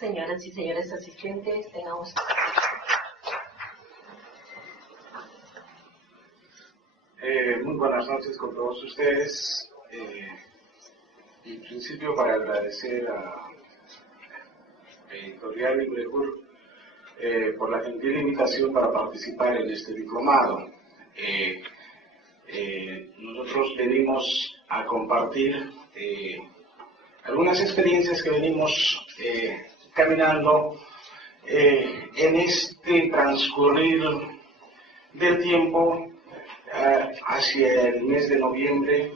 Señoras y señores asistentes, tengamos... Muy buenas noches con todos ustedes. En principio, para agradecer a Editorial Librejur por la gentil invitación para participar en este diplomado. Nosotros venimos a compartir algunas experiencias que venimos caminando en este transcurrir del tiempo hacia el mes de noviembre,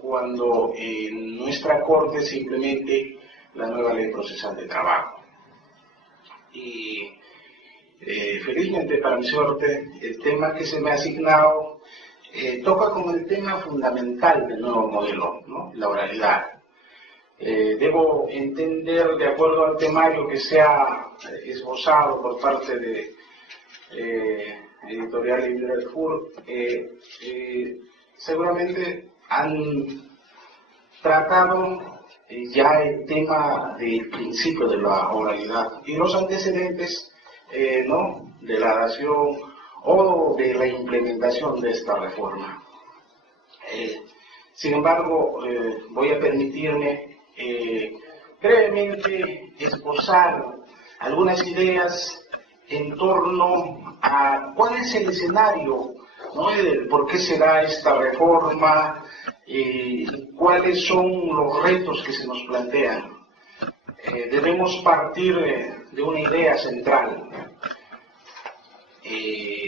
cuando en nuestra Corte se implemente la nueva Ley Procesal de Trabajo. Y felizmente, para mi suerte, el tema que se me ha asignado toca como el tema fundamental del nuevo modelo, ¿no? La oralidad. Debo entender, de acuerdo al temario que se ha esbozado por parte de Editorial Librejur, seguramente han tratado ya el tema del principio de la oralidad y los antecedentes ¿no? de la dación o de la implementación de esta reforma. Sin embargo, voy a permitirme brevemente esbozar algunas ideas en torno a cuál es el escenario, ¿no? ¿Por qué se da esta reforma? ¿Cuáles son los retos que se nos plantean? Debemos partir de una idea central.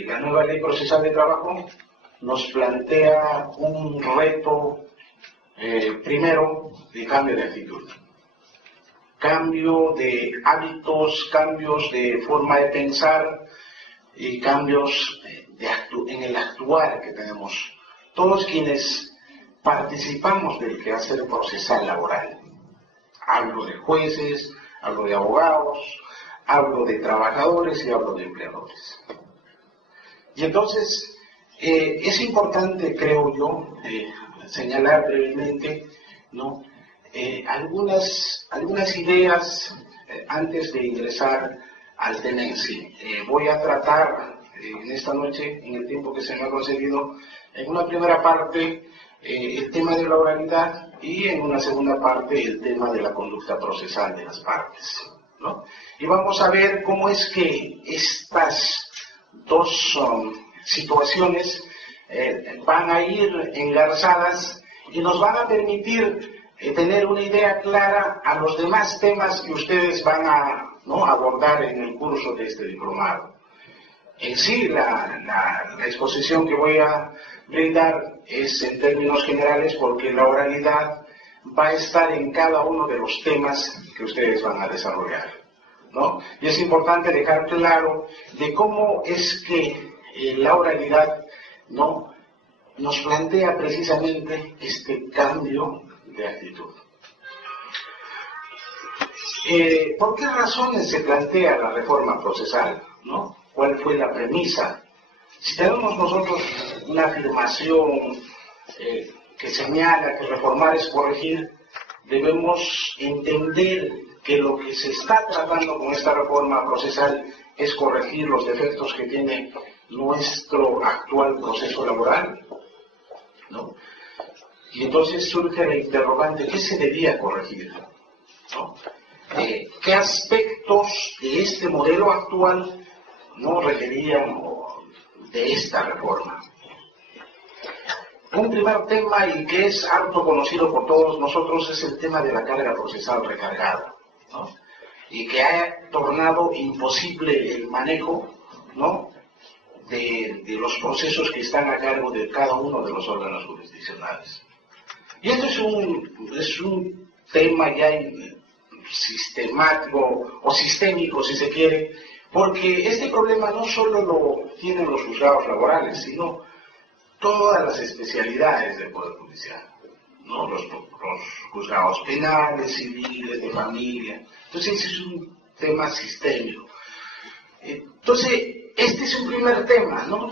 La nueva Ley Procesal de Trabajo nos plantea un reto, primero, de cambio de actitud. Cambio de hábitos, cambios de forma de pensar y cambios en el actuar que tenemos todos quienes participamos del quehacer procesal laboral. Hablo de jueces, hablo de abogados, hablo de trabajadores y hablo de empleadores. Y entonces es importante, creo yo, señalar brevemente, ¿no? Algunas ideas antes de ingresar al tema en sí. Voy a tratar en esta noche, en el tiempo que se me ha concedido, en una primera parte el tema de la oralidad y en una segunda parte el tema de la conducta procesal de las partes, ¿no? Y vamos a ver cómo es que estas dos situaciones van a ir engarzadas y nos van a permitir tener una idea clara a los demás temas que ustedes van a abordar en el curso de este diplomado. En sí, la exposición que voy a brindar es en términos generales porque la oralidad va a estar en cada uno de los temas que ustedes van a desarrollar, ¿no? Y es importante dejar claro de cómo es que la oralidad, ¿no?, nos plantea precisamente este cambio de actitud. ¿Por qué razones se plantea la reforma procesal, ¿no? ¿Cuál fue la premisa? Si tenemos nosotros una afirmación que señala que reformar es corregir, debemos entender que lo que se está tratando con esta reforma procesal es corregir los defectos que tiene nuestro actual proceso laboral, ¿no? Y entonces surge la interrogante, ¿qué se debía corregir? ¿No? ¿Qué aspectos de este modelo actual no requerían de esta reforma? Un primer tema, y que es harto conocido por todos nosotros, es el tema de la carga procesal recargada, ¿no? Y que ha tornado imposible el manejo, ¿no?, de los procesos que están a cargo de cada uno de los órganos jurisdiccionales. Y esto es un tema ya sistemático o sistémico, si se quiere, porque este problema no solo lo tienen los juzgados laborales, sino todas las especialidades del Poder Judicial, ¿no? Los juzgados penales, civiles, de familia. Entonces, ese es un tema sistémico. Entonces, este es un primer tema, ¿no?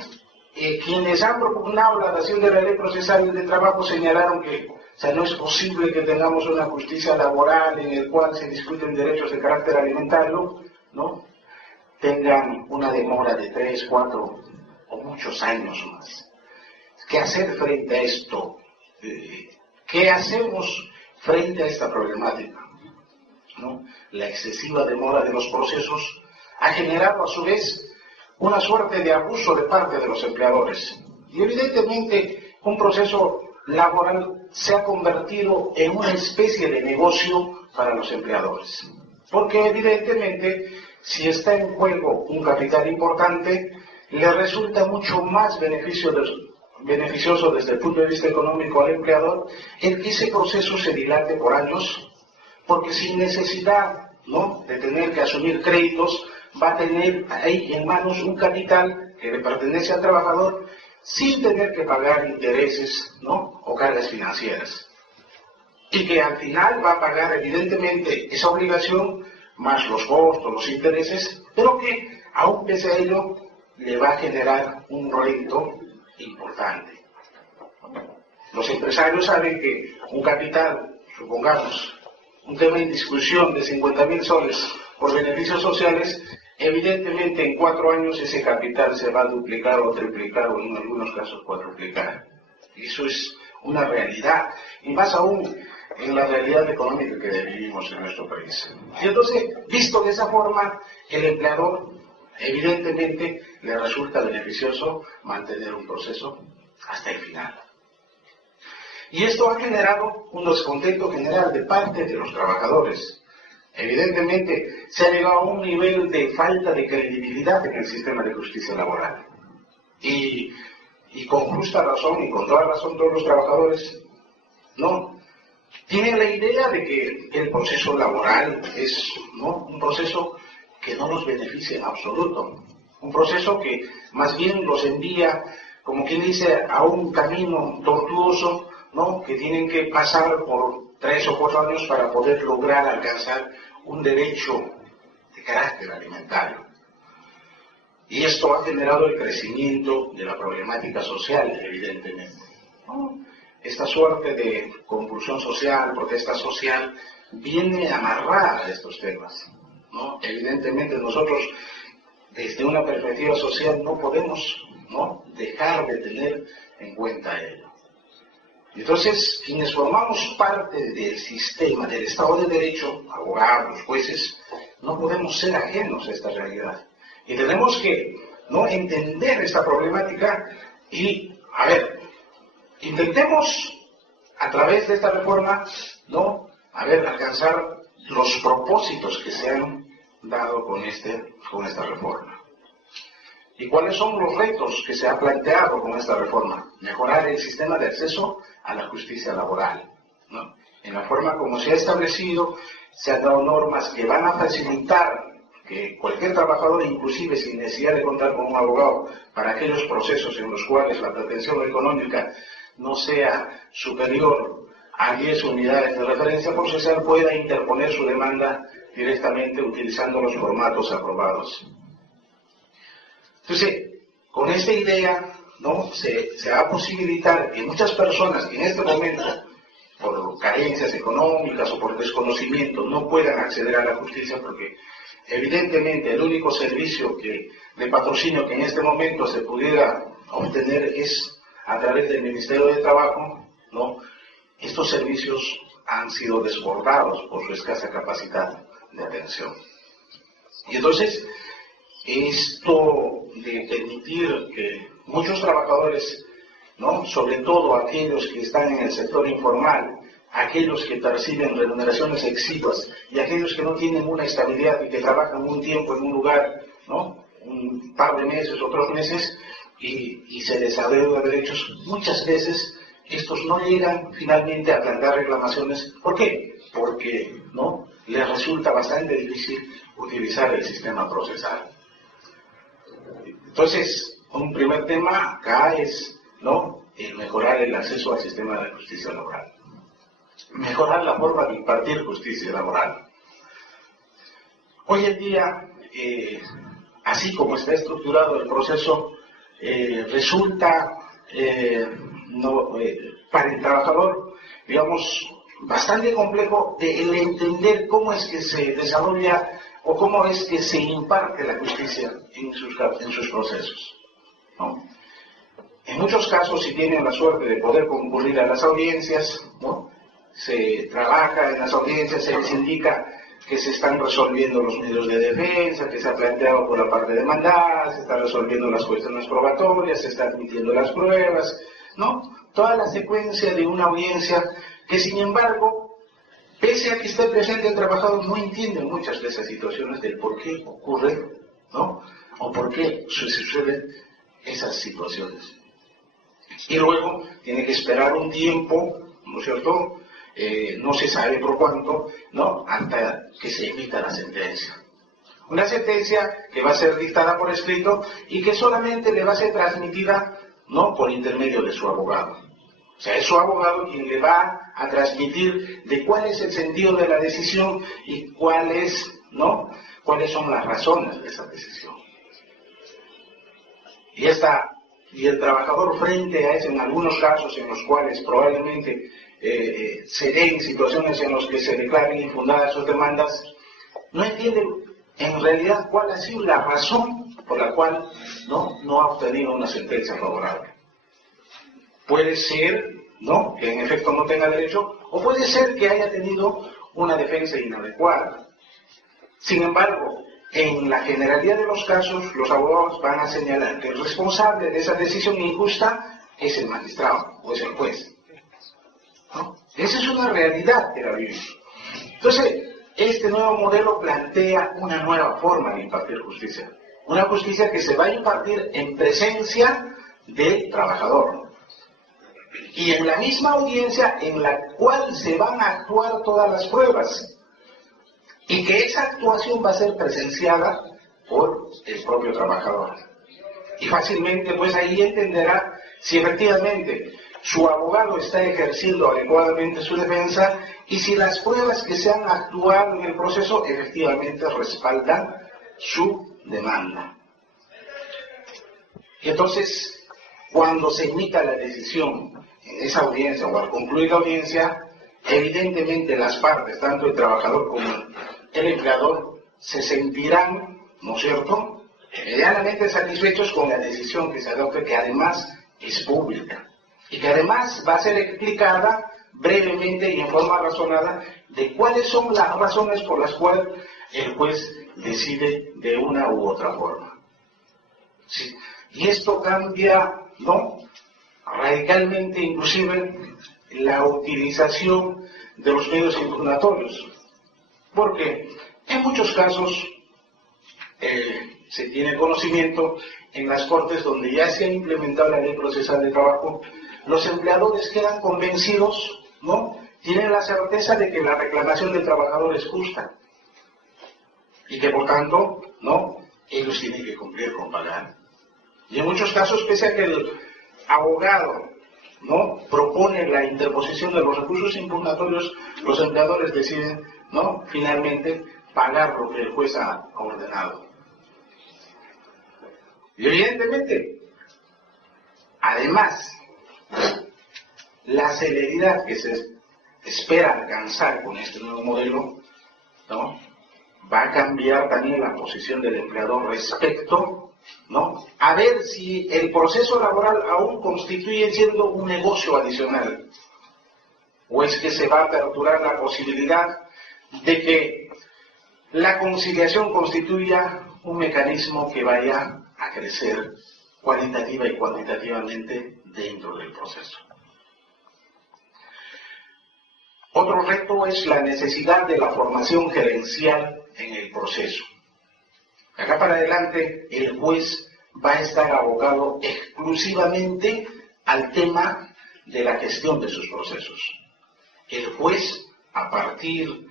Quienes han propugnado la dación de la Ley Procesal de Trabajo señalaron que O sea, no es posible que tengamos una justicia laboral en el cual se discuten derechos de carácter alimentario, ¿no? Tengan una demora de 3, 4 o muchos años más. ¿Qué hacer frente a esto? ¿Qué hacemos frente a esta problemática? ¿No? La excesiva demora de los procesos ha generado a su vez una suerte de abuso de parte de los empleadores. Y evidentemente un proceso laboral se ha convertido en una especie de negocio para los empleadores. Porque evidentemente si está en juego un capital importante, le resulta mucho más beneficioso desde el punto de vista económico al empleador el que ese proceso se dilate por años, porque sin necesidad, ¿no?, de tener que asumir créditos, va a tener ahí en manos un capital que le pertenece al trabajador sin tener que pagar intereses, ¿no?, o cargas financieras. Y que al final va a pagar evidentemente esa obligación más los costos, los intereses, pero que aún pese a ello le va a generar un rédito importante. Los empresarios saben que un capital, supongamos, un tema en discusión de 50.000 soles por beneficios sociales, evidentemente en 4 años ese capital se va a duplicar o triplicar o en algunos casos cuadruplicar. Eso es una realidad, y más aún en la realidad económica que vivimos en nuestro país. Y entonces, visto de esa forma, el empleador evidentemente le resulta beneficioso mantener un proceso hasta el final. Y esto ha generado un descontento general de parte de los trabajadores. Evidentemente, se ha llegado a un nivel de falta de credibilidad en el sistema de justicia laboral. Y con justa razón y con toda razón todos los trabajadores, no, tienen la idea de que el proceso laboral es, ¿no?, un proceso que no los beneficia en absoluto. Un proceso que más bien los envía, como quien dice, a un camino tortuoso, ¿no?, que tienen que pasar por 3 o 4 años para poder lograr alcanzar un derecho de carácter alimentario. Y esto ha generado el crecimiento de la problemática social, evidentemente, ¿no? Esta suerte de convulsión social, protesta social, viene a amarrar a estos temas, ¿no? Evidentemente nosotros, desde una perspectiva social, no podemos, ¿no?, dejar de tener en cuenta ello. Entonces, quienes formamos parte del sistema, del Estado de Derecho, abogados, jueces, no podemos ser ajenos a esta realidad. Y tenemos que, ¿no?, entender esta problemática y, a ver, intentemos a través de esta reforma, ¿no?, alcanzar los propósitos que se han dado con esta reforma. ¿Y cuáles son los retos que se ha planteado con esta reforma? Mejorar el sistema de acceso a la justicia laboral, ¿no? En la forma como se ha establecido, se han dado normas que van a facilitar que cualquier trabajador, inclusive sin necesidad de contar con un abogado, para aquellos procesos en los cuales la pretensión económica no sea superior a 10 unidades de referencia procesal, pueda interponer su demanda directamente utilizando los formatos aprobados. Entonces, con esta idea, ¿no?, se va a posibilitar que muchas personas que en este momento, por carencias económicas o por desconocimiento, no puedan acceder a la justicia, porque evidentemente el único servicio de patrocinio que en este momento se pudiera obtener es a través del Ministerio de Trabajo, ¿no? Estos servicios han sido desbordados por su escasa capacidad de atención. Y entonces, esto de permitir que muchos trabajadores, ¿no?, sobre todo aquellos que están en el sector informal, aquellos que perciben remuneraciones exiguas y aquellos que no tienen una estabilidad y que trabajan un tiempo en un lugar, ¿no?, un par de meses o 3 meses y se les adeuda derechos, muchas veces estos no llegan finalmente a plantear reclamaciones. ¿Por qué? Porque, ¿no?, les resulta bastante difícil utilizar el sistema procesal. Entonces, un primer tema acá es, ¿no?, el mejorar el acceso al sistema de justicia laboral. Mejorar la forma de impartir justicia laboral. Hoy en día, así como está estructurado el proceso, resulta, para el trabajador, digamos, bastante complejo de el entender cómo es que se desarrolla o cómo es que se imparte la justicia en sus procesos, ¿no? En muchos casos, si tienen la suerte de poder concurrir a las audiencias, ¿no?, se trabaja en las audiencias, se les indica que se están resolviendo los medios de defensa, que se ha planteado por la parte demandada, se están resolviendo las cuestiones probatorias, se están admitiendo las pruebas, ¿no? Toda la secuencia de una audiencia que, sin embargo, pese a que esté presente el trabajador, no entiende muchas de esas situaciones del por qué ocurre, ¿no?, o por qué suceden esas situaciones. Y luego tiene que esperar un tiempo, ¿no es cierto?, no se sabe por cuánto, ¿no?, hasta que se emita la sentencia. Una sentencia que va a ser dictada por escrito y que solamente le va a ser transmitida, ¿no?, por intermedio de su abogado. O sea, es su abogado quien le va a transmitir de cuál es el sentido de la decisión y cuáles son las razones de esa decisión. Y el trabajador, frente a eso, en algunos casos en los cuales probablemente se den situaciones en las que se declaren infundadas sus demandas, no entiende en realidad cuál ha sido la razón por la cual no ha obtenido una sentencia favorable. Puede ser, ¿no?, que en efecto no tenga derecho, o puede ser que haya tenido una defensa inadecuada. Sin embargo, en la generalidad de los casos, los abogados van a señalar que el responsable de esa decisión injusta es el magistrado o es el juez, ¿no? Esa es una realidad que la vivimos. Entonces, este nuevo modelo plantea una nueva forma de impartir justicia. Una justicia que se va a impartir en presencia del trabajador. Y en la misma audiencia en la cual se van a actuar todas las pruebas. Y que esa actuación va a ser presenciada por el propio trabajador. Y fácilmente, pues ahí entenderá si efectivamente su abogado está ejerciendo adecuadamente su defensa y si las pruebas que se han actuado en el proceso efectivamente respaldan su demanda. Y entonces, cuando se emita la decisión en esa audiencia o al concluir la audiencia, evidentemente las partes, tanto el trabajador como el empleador, se sentirán, ¿no es cierto?, medianamente satisfechos con la decisión que se adopte, que además es pública y que además va a ser explicada brevemente y en forma razonada de cuáles son las razones por las cuales el juez decide de una u otra forma. ¿Sí? Y esto cambia, ¿no?, radicalmente inclusive la utilización de los medios impugnatorios. Porque en muchos casos se tiene conocimiento en las cortes donde ya se ha implementado la ley procesal de trabajo, los empleadores quedan convencidos, ¿no?, tienen la certeza de que la reclamación del trabajador es justa y que por tanto, ¿no?, ellos tienen que cumplir con pagar. Y en muchos casos, pese a que el abogado, ¿no?, propone la interposición de los recursos impugnatorios, los empleadores deciden, ¿no?, finalmente pagar lo que el juez ha ordenado. Y evidentemente, además, la celeridad que se espera alcanzar con este nuevo modelo, ¿no?, va a cambiar también la posición del empleador respecto, ¿no?, a ver si el proceso laboral aún constituye siendo un negocio adicional, o es que se va a aperturar la posibilidad de que la conciliación constituya un mecanismo que vaya a crecer cualitativa y cuantitativamente dentro del proceso. Otro reto es la necesidad de la formación gerencial en el proceso. Acá para adelante el juez va a estar abocado exclusivamente al tema de la gestión de sus procesos. El juez, a partir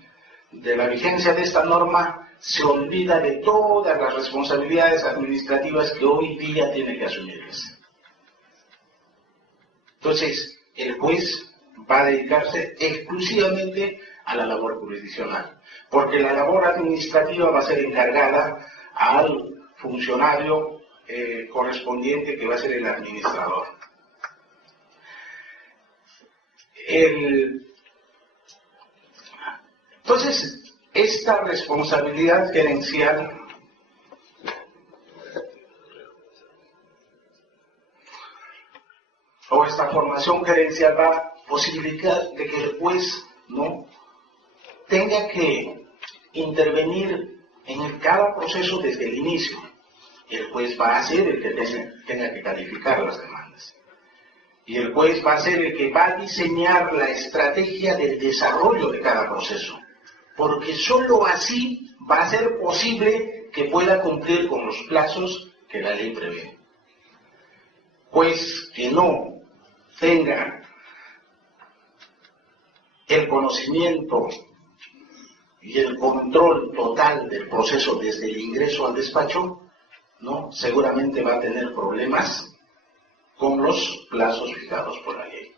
de la vigencia de esta norma, se olvida de todas las responsabilidades administrativas que hoy día tiene que asumirles. Entonces, el juez va a dedicarse exclusivamente a la labor jurisdiccional, porque la labor administrativa va a ser encargada al funcionario correspondiente, que va a ser el administrador. El Entonces, esta responsabilidad gerencial o esta formación gerencial va a posibilitar de que el juez no tenga que intervenir en cada proceso desde el inicio. El juez va a ser el que tenga que calificar las demandas. Y el juez va a ser el que va a diseñar la estrategia del desarrollo de cada proceso. Porque sólo así va a ser posible que pueda cumplir con los plazos que la ley prevé. Juez que no tenga el conocimiento y el control total del proceso desde el ingreso al despacho, ¿no? Seguramente va a tener problemas con los plazos fijados por la ley.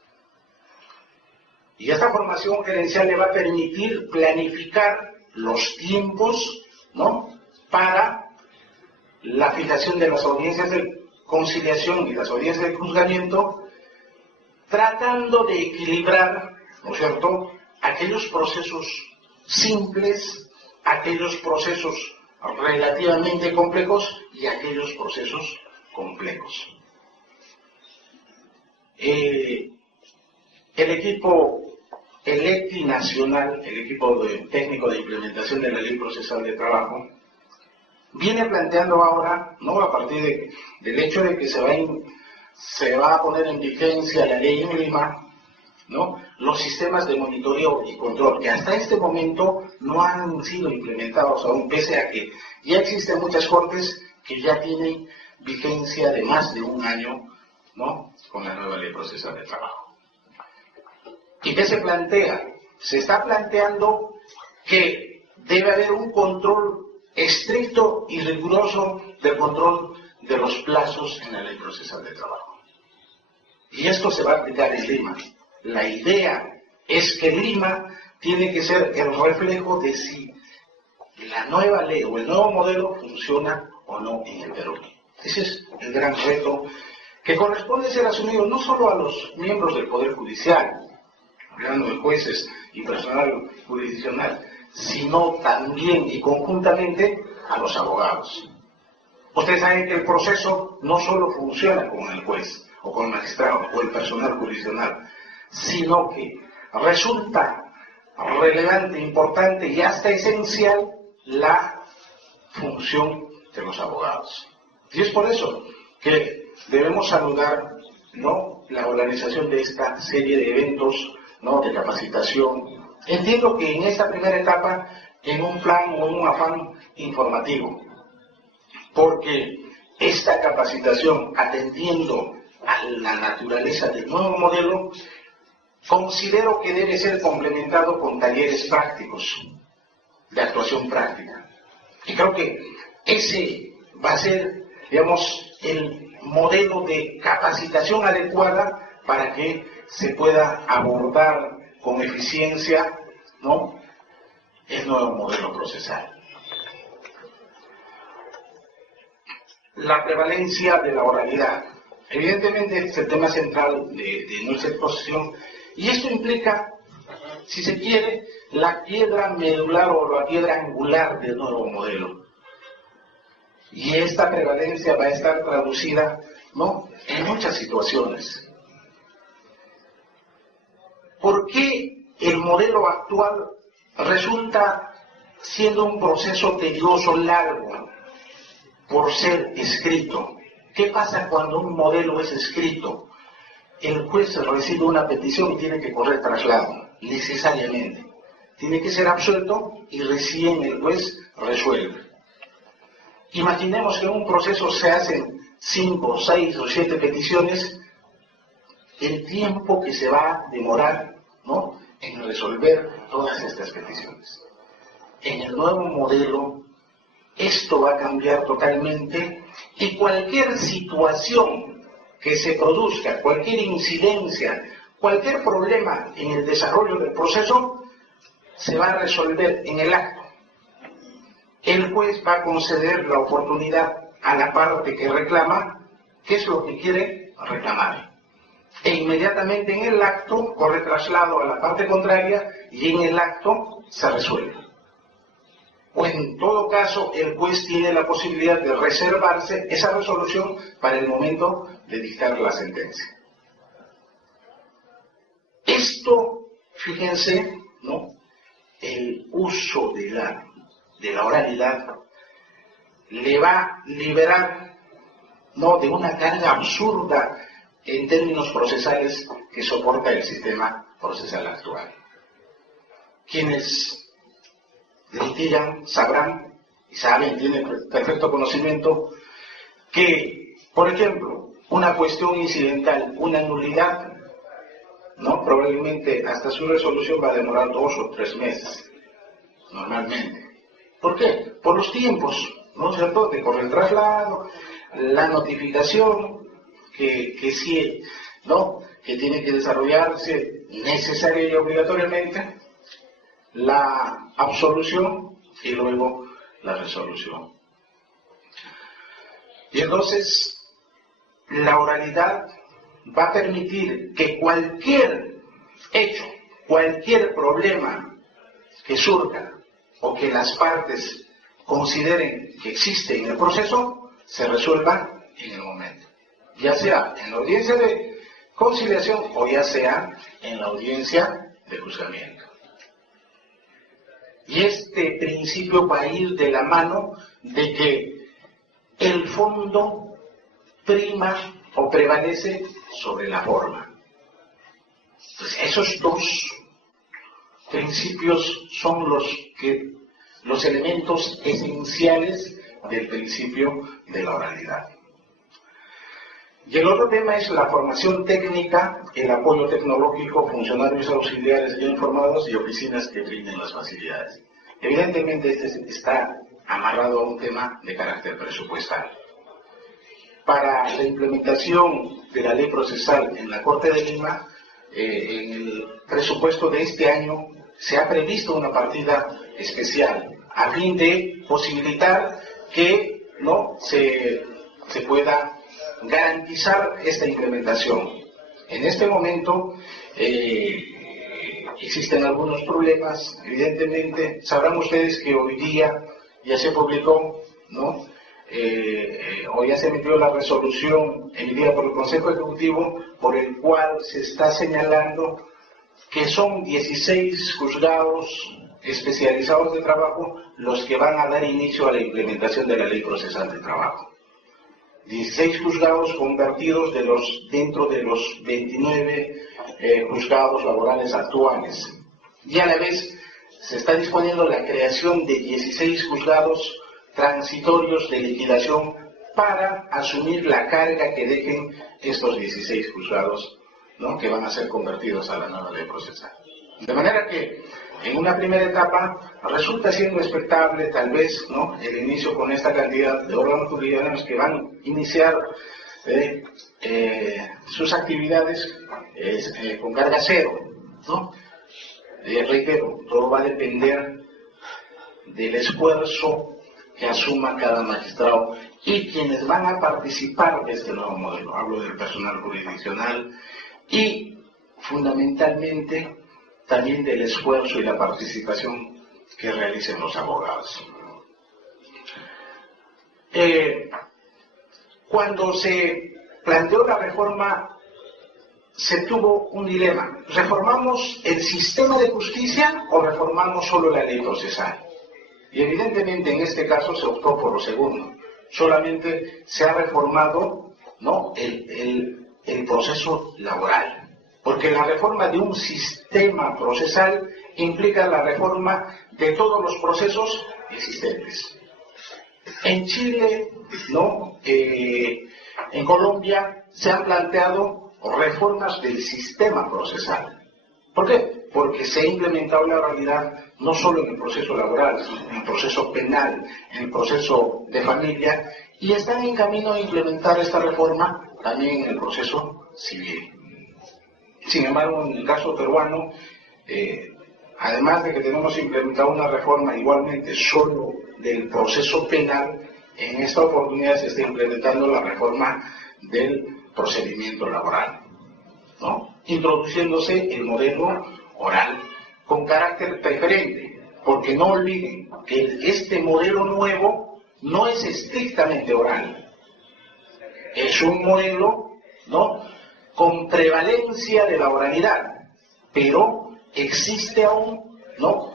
Y esta formación gerencial le va a permitir planificar los tiempos, ¿no?, para la fijación de las audiencias de conciliación y las audiencias de juzgamiento, tratando de equilibrar, ¿no es cierto?, aquellos procesos simples, aquellos procesos relativamente complejos y aquellos procesos complejos. El equipo ELECTI nacional, el equipo técnico de implementación de la Ley Procesal de Trabajo, viene planteando ahora, ¿no?, a partir del hecho de que se va a poner en vigencia la ley en Lima, ¿no?, los sistemas de monitoreo y control, que hasta este momento no han sido implementados aún, pese a que ya existen muchas cortes que ya tienen vigencia de más de un año, ¿no?, con la nueva Ley Procesal de Trabajo. ¿Y qué se plantea? Se está planteando que debe haber un control estricto y riguroso del control de los plazos en la Ley Procesal de Trabajo. Y esto se va a aplicar en Lima. La idea es que Lima tiene que ser el reflejo de si la nueva ley o el nuevo modelo funciona o no en el Perú. Ese es el gran reto que corresponde ser asumido no solo a los miembros del Poder Judicial, hablando de jueces y personal jurisdiccional, sino también y conjuntamente a los abogados. Ustedes saben que el proceso no solo funciona con el juez o con el magistrado o el personal jurisdiccional, sino que resulta relevante, importante y hasta esencial la función de los abogados. Y es por eso que debemos saludar, ¿no?, la organización de esta serie de eventos, ¿no?, de capacitación. Entiendo que en esta primera etapa, en un plan o un afán informativo, porque esta capacitación, atendiendo a la naturaleza del nuevo modelo, considero que debe ser complementado con talleres prácticos, de actuación práctica. Y creo que ese va a ser, digamos, el modelo de capacitación adecuada para que se pueda abordar con eficiencia, ¿no?, el nuevo modelo procesal. La prevalencia de la oralidad. Evidentemente este es el tema central de nuestra exposición, y esto implica, si se quiere, la piedra medular o la piedra angular del nuevo modelo. Y esta prevalencia va a estar traducida, ¿no?, en muchas situaciones. ¿Por qué el modelo actual resulta siendo un proceso tedioso, largo, por ser escrito? ¿Qué pasa cuando un modelo es escrito? El juez recibe una petición y tiene que correr traslado, necesariamente. Tiene que ser absuelto y recién el juez resuelve. Imaginemos que en un proceso se hacen 5, 6 o 7 peticiones, el tiempo que se va a demorar, ¿no?, en resolver todas estas peticiones. En el nuevo modelo, esto va a cambiar totalmente y cualquier situación que se produzca, cualquier incidencia, cualquier problema en el desarrollo del proceso, se va a resolver en el acto. El juez va a conceder la oportunidad a la parte que reclama, qué es lo que quiere reclamar. e inmediatamente en el acto corre traslado a la parte contraria y en el acto se resuelve. O en todo caso, el juez tiene la posibilidad de reservarse esa resolución para el momento de dictar la sentencia. Esto, fíjense, ¿no? El uso de la oralidad le va a liberar, ¿no?, de una carga absurda en términos procesales que soporta el sistema procesal actual. Quienes litigan sabrán y saben, tienen perfecto conocimiento que, por ejemplo, una cuestión incidental, una nulidad, ¿no?, probablemente hasta su resolución va a demorar 2 o 3 meses, normalmente. ¿Por qué? Por los tiempos, ¿no es cierto?, de correr el traslado, la notificación que sí, ¿no?, que tiene que desarrollarse necesaria y obligatoriamente, la absolución y luego la resolución. Y entonces, la oralidad va a permitir que cualquier hecho, cualquier problema que surja o que las partes consideren que existe en el proceso, se resuelva en el momento. Ya sea en la audiencia de conciliación o ya sea en la audiencia de juzgamiento. Y este principio va a ir de la mano de que el fondo prima o prevalece sobre la forma. Entonces, esos dos principios son los elementos esenciales del principio de la oralidad. Y el otro tema es la formación técnica, el apoyo tecnológico, funcionarios auxiliares bien formados y oficinas que brinden las facilidades. Evidentemente este está amarrado a un tema de carácter presupuestal. Para la implementación de la ley procesal en la Corte de Lima, en el presupuesto de este año se ha previsto una partida especial a fin de posibilitar que no se pueda garantizar esta implementación. En este momento existen algunos problemas, evidentemente. Sabrán ustedes que hoy día ya se publicó, ¿no?, o ya se emitió la resolución emitida por el Consejo Ejecutivo, por el cual se está señalando que son 16 juzgados especializados de trabajo los que van a dar inicio a la implementación de la Ley Procesal de Trabajo. 16 juzgados convertidos dentro de los 29 juzgados laborales actuales. Y a la vez se está disponiendo la creación de 16 juzgados transitorios de liquidación para asumir la carga que dejen estos 16 juzgados, ¿no?, que van a ser convertidos a la nueva ley procesal. De manera que en una primera etapa resulta siendo expectable tal vez, ¿no?, el inicio con esta cantidad de órganos jurisdiccionales que van a iniciar sus actividades con carga cero, ¿no? Reitero, todo va a depender del esfuerzo que asuma cada magistrado y quienes van a participar de este nuevo modelo. Hablo del personal jurisdiccional y fundamentalmente también del esfuerzo y la participación que realicen los abogados. Cuando se planteó la reforma, se tuvo un dilema: ¿reformamos el sistema de justicia o reformamos solo la ley procesal? Y evidentemente en este caso se optó por lo segundo. Solamente se ha reformado, ¿no?, el proceso laboral. Porque la reforma de un sistema procesal implica la reforma de todos los procesos existentes. En Chile, ¿no?, en Colombia se han planteado reformas del sistema procesal. ¿Por qué? Porque se ha implementado la realidad no solo en el proceso laboral, sino en el proceso penal, en el proceso de familia, y están en camino a implementar esta reforma también en el proceso civil. Sin embargo, en el caso peruano, además de que tenemos implementado una reforma igualmente solo del proceso penal, en esta oportunidad se está implementando la reforma del procedimiento laboral. ¿no? Introduciéndose el modelo oral con carácter preferente, porque no olviden que este modelo nuevo no es estrictamente oral, es un modelo, ¿no?, con prevalencia de la oralidad, pero existe aún, ¿no?,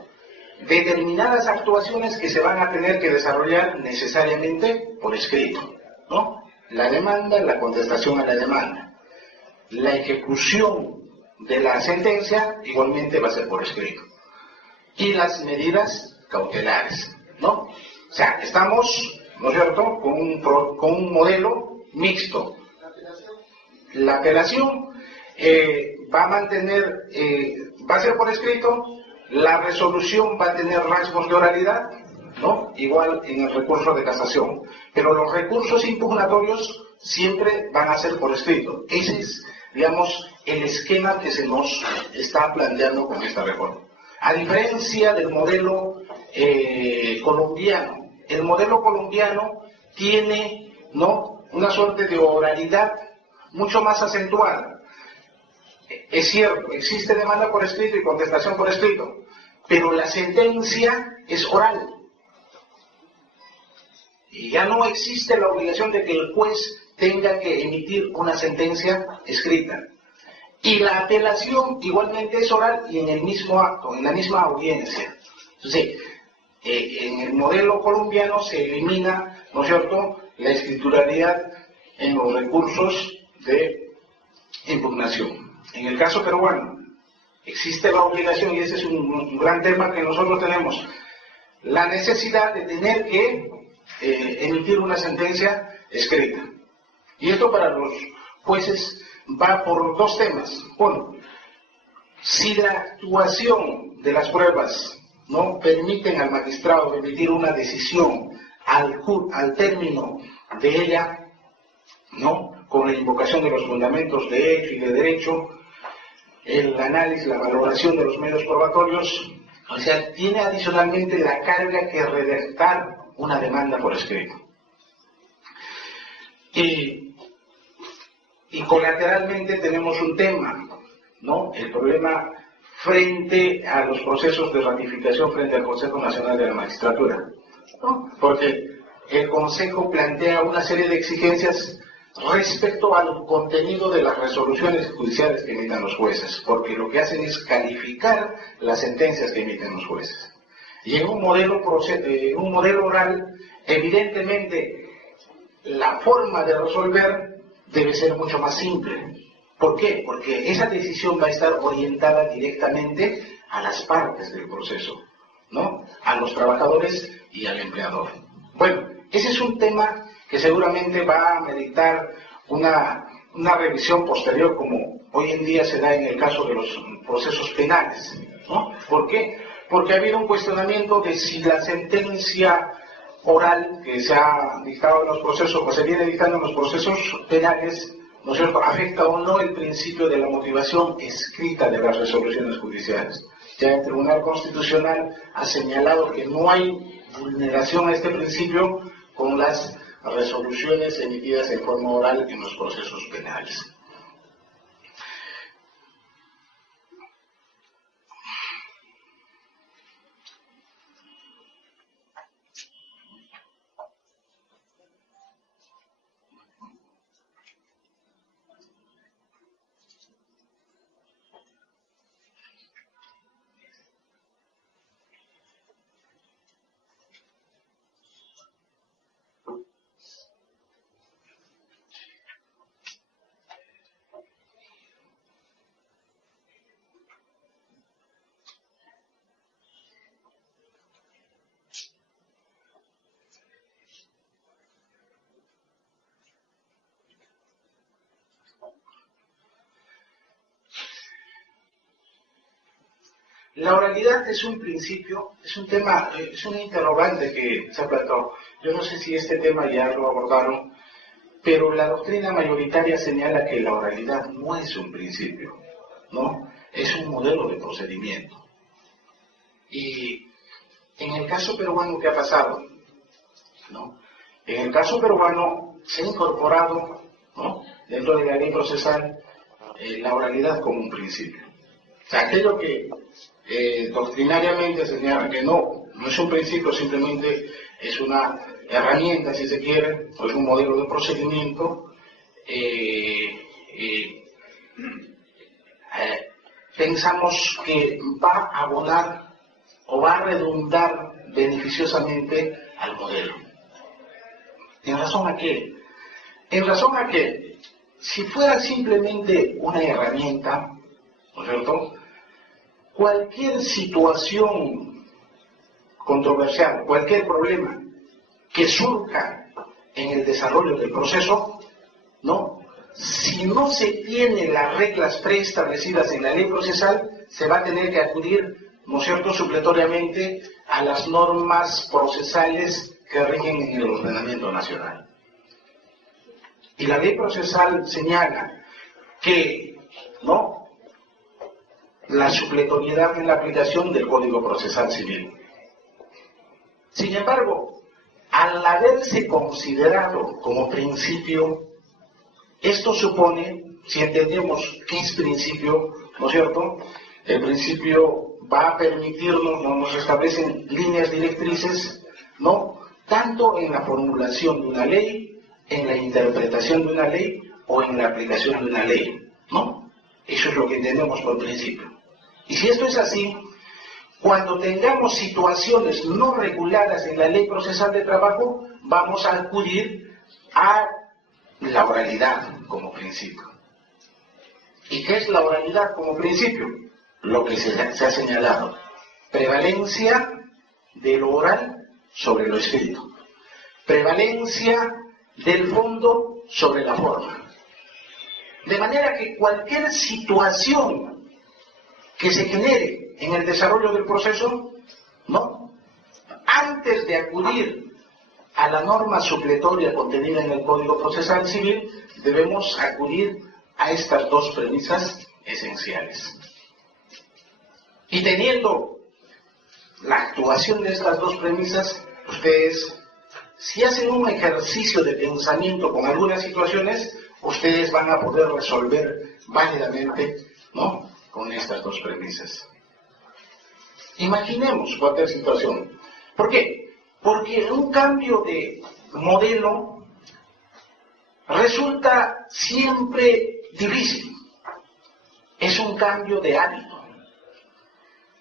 determinadas actuaciones que se van a tener que desarrollar necesariamente por escrito, ¿no? La demanda, la contestación a la demanda. La ejecución de la sentencia igualmente va a ser por escrito. Y las medidas cautelares, ¿no? O sea, estamos, ¿no es cierto?, con un modelo mixto. La apelación va a mantener, va a ser por escrito. La resolución va a tener rasgos de oralidad, ¿no?, igual en el recurso de casación, pero los recursos impugnatorios siempre van a ser por escrito. Ese es, digamos, el esquema que se nos está planteando con esta reforma. A diferencia del modelo colombiano, el modelo colombiano tiene, ¿no?, una suerte de oralidad mucho más acentuada. Es cierto, existe demanda por escrito y contestación por escrito, pero la sentencia es oral. Y ya no existe la obligación de que el juez tenga que emitir una sentencia escrita. Y la apelación igualmente es oral y en el mismo acto, en la misma audiencia. Entonces, en el modelo colombiano se elimina, ¿no es cierto?, la escrituralidad en los recursos de impugnación. En el caso peruano, existe la obligación, y ese es un gran tema que nosotros tenemos, la necesidad de tener que emitir una sentencia escrita. Y esto para los jueces va por dos temas. Uno, si la actuación de las pruebas no permiten al magistrado emitir una decisión al término de ella, ¿no?, con la invocación de los fundamentos de hecho y de derecho, el análisis, la valoración de los medios probatorios, o sea, tiene adicionalmente la carga que redactar una demanda por escrito. Y colateralmente tenemos un tema, ¿no?, el problema frente a los procesos de ratificación frente al Consejo Nacional de la Magistratura, ¿no?, porque el Consejo plantea una serie de exigencias respecto al contenido de las resoluciones judiciales que emitan los jueces, porque lo que hacen es calificar las sentencias que emiten los jueces. Y en un modelo oral, evidentemente, la forma de resolver debe ser mucho más simple. ¿Por qué? Porque esa decisión va a estar orientada directamente a las partes del proceso, ¿no?, a los trabajadores y al empleador. Bueno, ese es un tema que seguramente va a meditar una revisión posterior, como hoy en día se da en el caso de los procesos penales, ¿no? ¿Por qué? Porque ha habido un cuestionamiento de si la sentencia oral que se ha dictado en los procesos, o se viene dictando en los procesos penales, ¿no es cierto?, afecta o no el principio de la motivación escrita de las resoluciones judiciales. Ya el Tribunal Constitucional ha señalado que no hay vulneración a este principio con las resoluciones emitidas en forma oral en los procesos penales. La oralidad es un principio, es un tema, es un interrogante que se ha planteado. Yo no sé si este tema ya lo abordaron, pero la doctrina mayoritaria señala que la oralidad no es un principio, ¿no? Es un modelo de procedimiento. Y en el caso peruano, ¿qué ha pasado?, ¿no? En el caso peruano se ha incorporado, ¿no?, dentro de la ley procesal, la oralidad como un principio. O sea, aquello que doctrinariamente se señala que no es un principio, simplemente es una herramienta, si se quiere, o es un modelo de procedimiento, pensamos que va a abonar o va a redundar beneficiosamente al modelo. ¿En razón a qué? En razón a que si fuera simplemente una herramienta, ¿no es cierto?, cualquier situación controversial, cualquier problema que surja en el desarrollo del proceso, ¿no?, si no se tienen las reglas preestablecidas en la ley procesal, se va a tener que acudir, ¿no es cierto?, supletoriamente a las normas procesales que rigen en el ordenamiento nacional. Y la ley procesal señala que, ¿no?, la supletoriedad en la aplicación del Código Procesal Civil. Sin embargo, al haberse considerado como principio, esto supone, si entendemos qué es principio, ¿no es cierto?, el principio va a permitirnos, nos establecen líneas directrices, ¿no?, tanto en la formulación de una ley, en la interpretación de una ley o en la aplicación de una ley, ¿no? Eso es lo que entendemos por principio. Y si esto es así, cuando tengamos situaciones no reguladas en la ley procesal de trabajo, vamos a acudir a la oralidad como principio. ¿Y qué es la oralidad como principio? Lo que se ha señalado: prevalencia de lo oral sobre lo escrito, prevalencia del fondo sobre la forma. De manera que cualquier situación que se genere en el desarrollo del proceso, ¿no?, antes de acudir a la norma supletoria contenida en el Código Procesal Civil, debemos acudir a estas dos premisas esenciales. Y teniendo la actuación de estas dos premisas, ustedes, si hacen un ejercicio de pensamiento con algunas situaciones, ustedes van a poder resolver válidamente, ¿no?, con estas dos premisas. Imaginemos cualquier situación. ¿Por qué? Porque un cambio de modelo resulta siempre difícil. Es un cambio de hábito.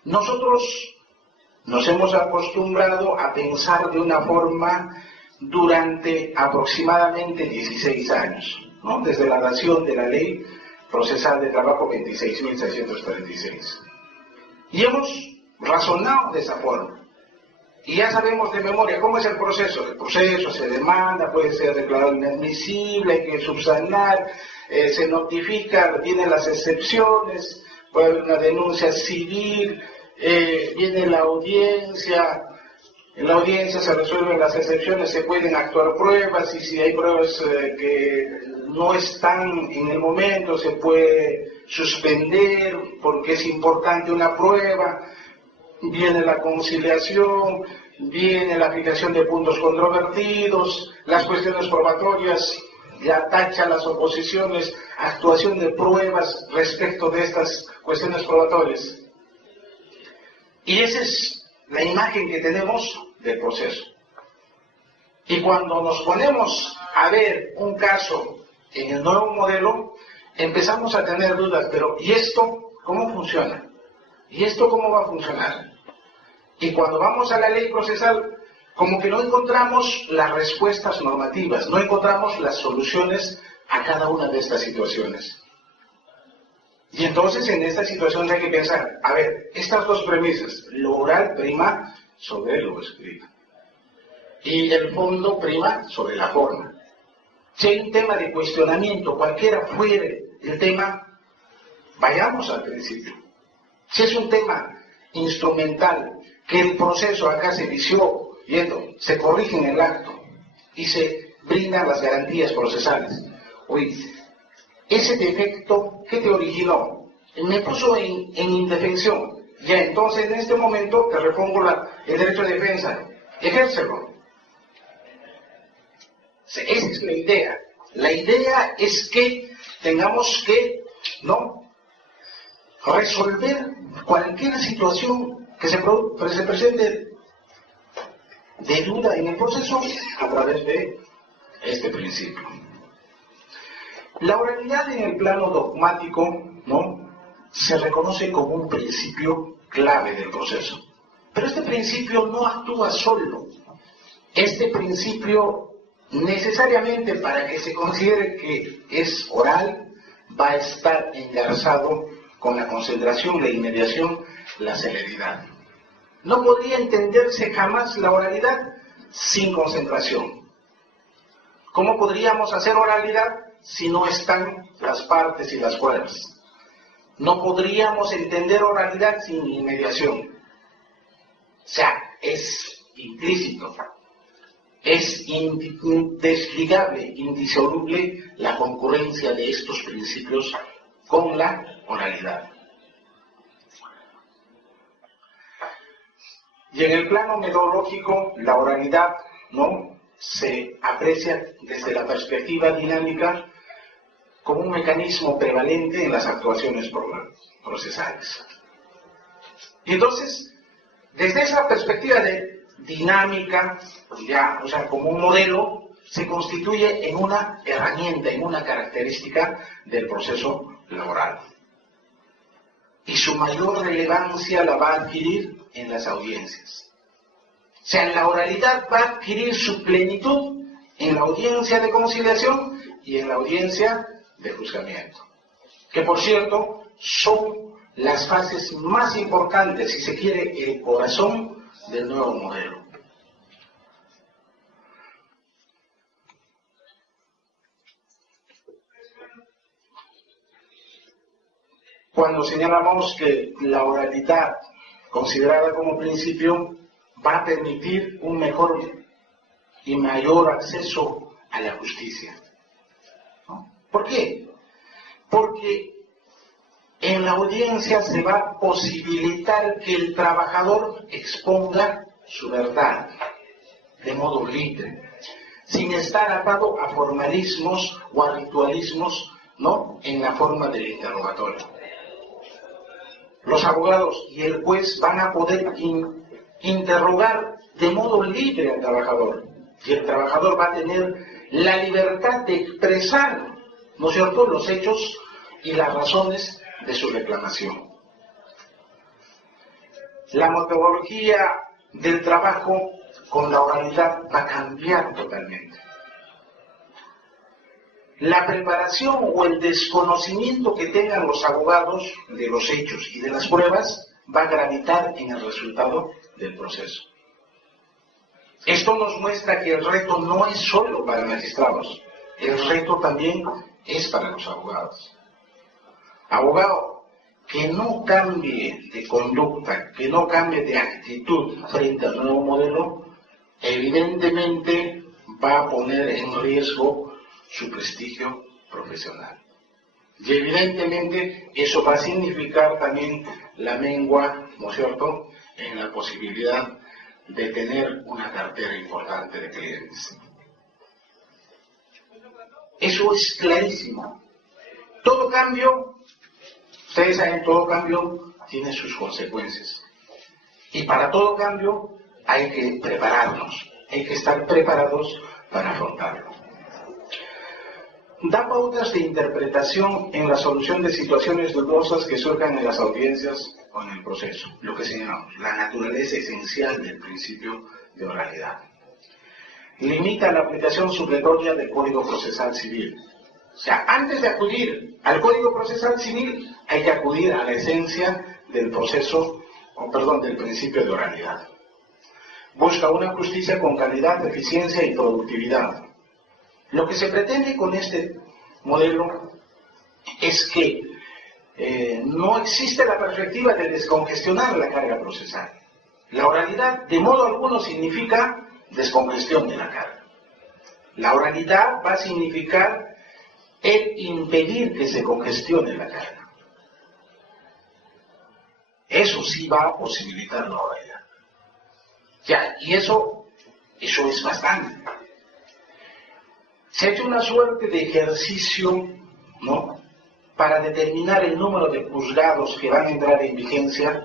Nosotros nos hemos acostumbrado a pensar de una forma durante aproximadamente 16 años, ¿no?, desde la dación de la Ley Procesal de Trabajo 26.646. Y hemos razonado de esa forma. Y ya sabemos de memoria cómo es el proceso. El proceso se demanda, puede ser declarado inadmisible, hay que subsanar, se notifica, vienen las excepciones, puede haber una denuncia civil, viene la audiencia. En la audiencia se resuelven las excepciones, se pueden actuar pruebas, y si hay pruebas que no están en el momento, se puede suspender porque es importante una prueba. Viene la conciliación, viene la fijación de puntos controvertidos, las cuestiones probatorias, ya tacha las oposiciones, actuación de pruebas respecto de estas cuestiones probatorias. Y esa es la imagen que tenemos del proceso. Y cuando nos ponemos a ver un caso en el nuevo modelo, empezamos a tener dudas, pero ¿y esto cómo funciona? ¿Y esto cómo va a funcionar? Y cuando vamos a la ley procesal, como que no encontramos las respuestas normativas, no encontramos las soluciones a cada una de estas situaciones. Y entonces en esta situación hay que pensar, a ver, estas dos premisas, lo oral prima sobre lo escrito, y el fondo prima sobre la forma. Si hay un tema de cuestionamiento, cualquiera fuere el tema, vayamos al principio. Si es un tema instrumental, que el proceso acá se vició, y se corrige en el acto, y se brindan las garantías procesales. Oye, ese defecto, ¿qué te originó? Me puso en indefensión. Ya, entonces en este momento te repongo el derecho de defensa. Ejércelo. Esa es la idea. La idea es que tengamos que ¿no? Resolver cualquier situación que se presente de duda en el proceso a través de este principio. La oralidad en el plano dogmático, ¿no?, se reconoce como un principio clave del proceso. Pero este principio no actúa solo. Este principio, necesariamente para que se considere que es oral, va a estar engarzado con la concentración, la inmediación, la celeridad. No podría entenderse jamás la oralidad sin concentración. ¿Cómo podríamos hacer oralidad si no están las partes y las pruebas? No podríamos entender oralidad sin inmediación. O sea, es implícito, es indesligable, indisoluble la concurrencia de estos principios con la oralidad. Y en el plano metodológico, la oralidad, ¿no?, se aprecia desde la perspectiva dinámica como un mecanismo prevalente en las actuaciones procesales. Y entonces, desde esa perspectiva de dinámica, ya, o sea, como un modelo, se constituye en una herramienta, en una característica del proceso laboral. Y su mayor relevancia la va a adquirir en las audiencias. O sea, la oralidad va a adquirir su plenitud en la audiencia de conciliación y en la audiencia de juzgamiento, que por cierto son las fases más importantes, si se quiere, el corazón del nuevo modelo. Cuando señalamos que la oralidad, considerada como principio, va a permitir un mejor y mayor acceso a la justicia, ¿no? ¿Por qué? Porque en la audiencia se va a posibilitar que el trabajador exponga su verdad de modo libre, sin estar atado a formalismos o a ritualismos, ¿no?, en la forma del interrogatorio. Los abogados y el juez van a poder interrogar de modo libre al trabajador, y el trabajador va a tener la libertad de expresar, ¿no es cierto?, los hechos y las razones de su reclamación. La metodología del trabajo con la oralidad va a cambiar totalmente. La preparación o el desconocimiento que tengan los abogados de los hechos y de las pruebas va a gravitar en el resultado del proceso. Esto nos muestra que el reto no es solo para magistrados, el reto también es para los abogados. Abogado que no cambie de conducta, que no cambie de actitud frente al nuevo modelo, evidentemente va a poner en riesgo su prestigio profesional. Y evidentemente eso va a significar también la mengua, ¿no es cierto?, en la posibilidad de tener una cartera importante de clientes. Eso es clarísimo. Todo cambio, ustedes saben, todo cambio tiene sus consecuencias. Y para todo cambio hay que prepararnos, hay que estar preparados para afrontarlo. Da pautas de interpretación en la solución de situaciones dudosas que surjan en las audiencias o en el proceso, lo que señalamos, la naturaleza esencial del principio de oralidad. Limita la aplicación supletoria del Código Procesal Civil. O sea, antes de acudir al Código Procesal Civil, hay que acudir a la esencia del proceso, del principio de oralidad. Busca una justicia con calidad, eficiencia y productividad. Lo que se pretende con este modelo es que no existe la perspectiva de descongestionar la carga procesal. La oralidad, de modo alguno, significa descongestión de la carga. La oralidad va a significar el impedir que se congestione la carga. Eso sí va a posibilitar la oralidad. Ya, y eso es bastante. Se ha hecho una suerte de ejercicio, ¿no?, para determinar el número de juzgados que van a entrar en vigencia,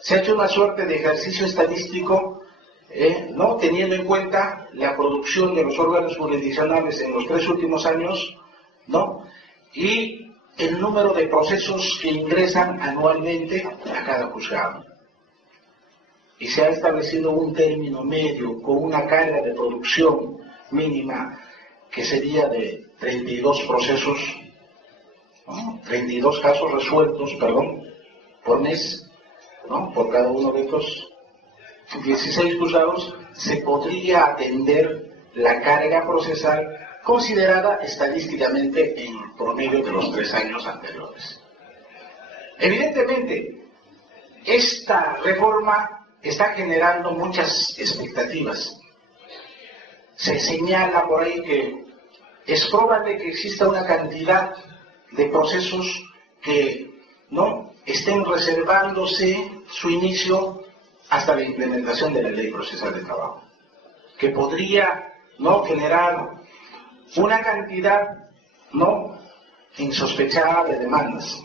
se ha hecho una suerte de ejercicio estadístico, ¿no? Teniendo en cuenta la producción de los órganos jurisdiccionales en los 3 últimos años, ¿no? Y el número de procesos que ingresan anualmente a cada juzgado. Y se ha establecido un término medio con una carga de producción mínima que sería de 32 procesos, ¿no? 32 casos resueltos, por mes, ¿no? Por cada uno de estos 16 juzgados se podría atender la carga procesal considerada estadísticamente en promedio de los 3 años anteriores. Evidentemente, esta reforma está generando muchas expectativas. Se señala por ahí que es probable que exista una cantidad de procesos que no estén reservándose su inicio hasta la implementación de la Ley Procesal de Trabajo, que podría no generar una cantidad no insospechada de demandas.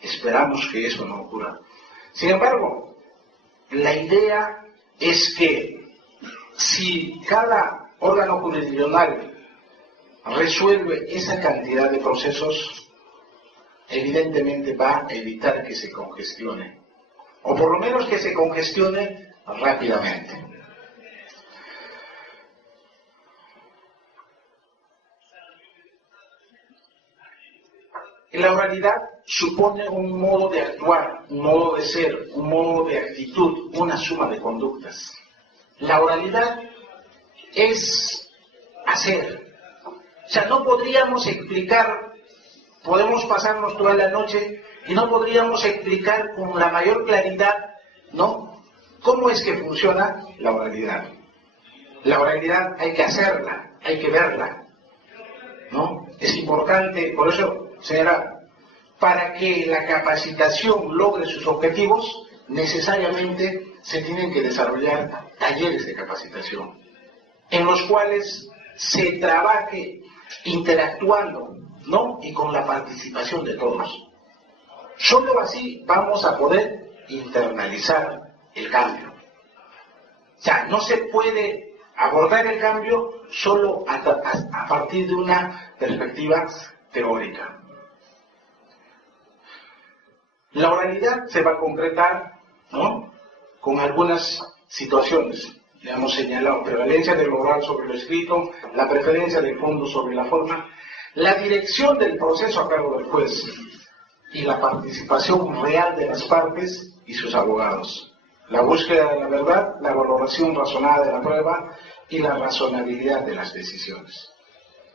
Esperamos que eso no ocurra. Sin embargo, la idea es que si cada órgano jurisdiccional resuelve esa cantidad de procesos, evidentemente va a evitar que se congestione, o por lo menos que se congestione rápidamente. La oralidad supone un modo de actuar, un modo de ser, un modo de actitud, una suma de conductas. La oralidad es hacer. O sea, no podríamos explicar, podemos pasarnos toda la noche y no podríamos explicar con la mayor claridad, ¿no?, cómo es que funciona la oralidad. La oralidad hay que hacerla, hay que verla, ¿no? Es importante, por eso, señora, para que la capacitación logre sus objetivos, necesariamente se tienen que desarrollar talleres de capacitación, en los cuales se trabaje interactuando, ¿no?, y con la participación de todos. Solo así vamos a poder internalizar el cambio. O sea, no se puede abordar el cambio solo a partir de una perspectiva teórica. La oralidad se va a concretar, ¿no?, con algunas situaciones. Ya hemos señalado: prevalencia del oral sobre lo escrito, la preferencia del fondo sobre la forma, la dirección del proceso a cargo del juez y la participación real de las partes y sus abogados, la búsqueda de la verdad, la valoración razonada de la prueba y la razonabilidad de las decisiones.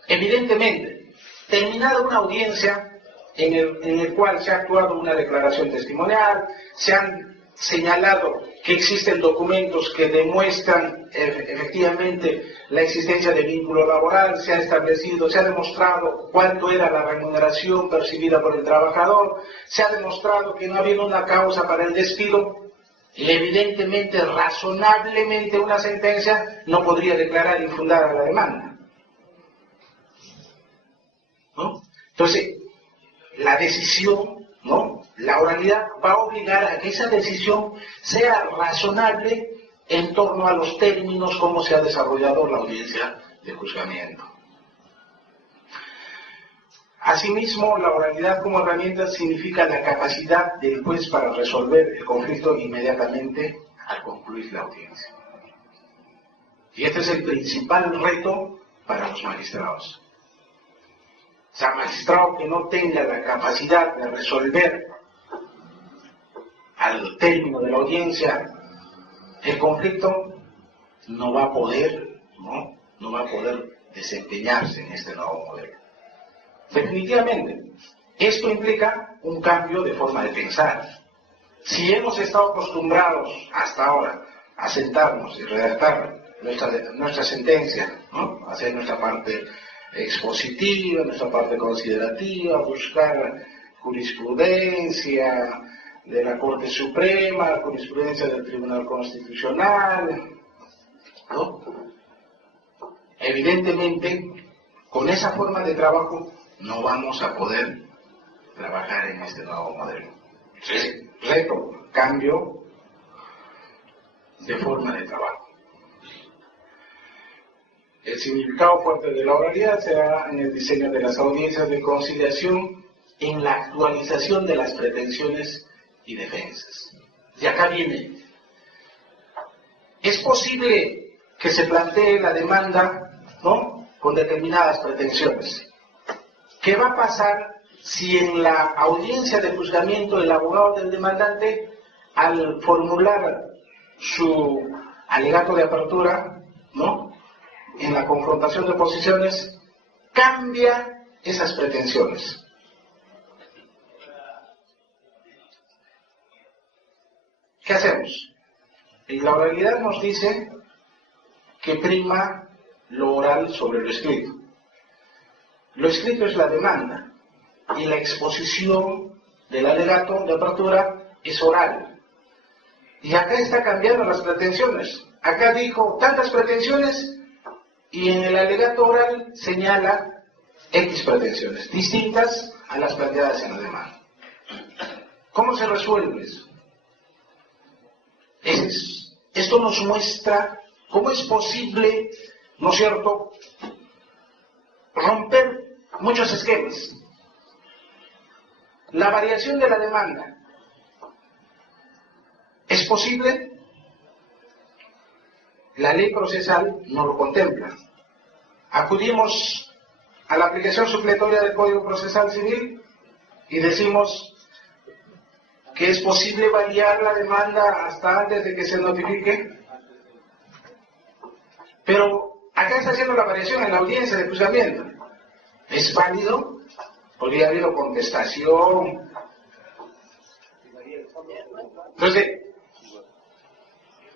Evidentemente, terminada una audiencia en el cual se ha actuado una declaración testimonial, se han señalado que existen documentos que demuestran efectivamente la existencia de vínculo laboral, se ha establecido, se ha demostrado cuánto era la remuneración percibida por el trabajador, se ha demostrado que no había una causa para el despido, y evidentemente, razonablemente, una sentencia no podría declarar infundada la demanda, ¿no? Entonces, la decisión, ¿no?, la oralidad va a obligar a que esa decisión sea razonable en torno a los términos cómo se ha desarrollado la audiencia de juzgamiento. Asimismo, la oralidad como herramienta significa la capacidad del juez para resolver el conflicto inmediatamente al concluir la audiencia. Y este es el principal reto para los magistrados. O sea, magistrado que no tenga la capacidad de resolver al término de la audiencia el conflicto, no va a poder desempeñarse en este nuevo modelo. Definitivamente, esto implica un cambio de forma de pensar. Si hemos estado acostumbrados hasta ahora a sentarnos y redactar nuestra sentencia, ¿no?, hacer nuestra parte expositiva, nuestra parte considerativa, buscar jurisprudencia de la Corte Suprema, jurisprudencia del Tribunal Constitucional, ¿no? Evidentemente, con esa forma de trabajo no vamos a poder trabajar en este nuevo modelo. Reto, cambio de forma de trabajo. El significado fuerte de la oralidad será en el diseño de las audiencias de conciliación, en la actualización de las pretensiones y defensas. Y acá viene, es posible que se plantee la demanda, ¿no?, con determinadas pretensiones. ¿Qué va a pasar si en la audiencia de juzgamiento el abogado del demandante, al formular su alegato de apertura, ¿no?, en la confrontación de posiciones, cambia esas pretensiones? ¿Qué hacemos? Y la oralidad nos dice que prima lo oral sobre lo escrito. Lo escrito es la demanda y la exposición del alegato de apertura es oral. Y acá está cambiando las pretensiones. Acá dijo tantas pretensiones y en el alegato oral señala X pretensiones, distintas a las planteadas en la demanda. ¿Cómo se resuelve eso? Esto nos muestra cómo es posible, ¿no es cierto?, romper muchos esquemas. La variación de la demanda, ¿es posible? La ley procesal no lo contempla. Acudimos a la aplicación supletoria del Código Procesal Civil y decimos que es posible variar la demanda hasta antes de que se notifique. Pero acá está haciendo la variación en la audiencia de juzgamiento. ¿Es válido? Podría haber habido contestación. Entonces,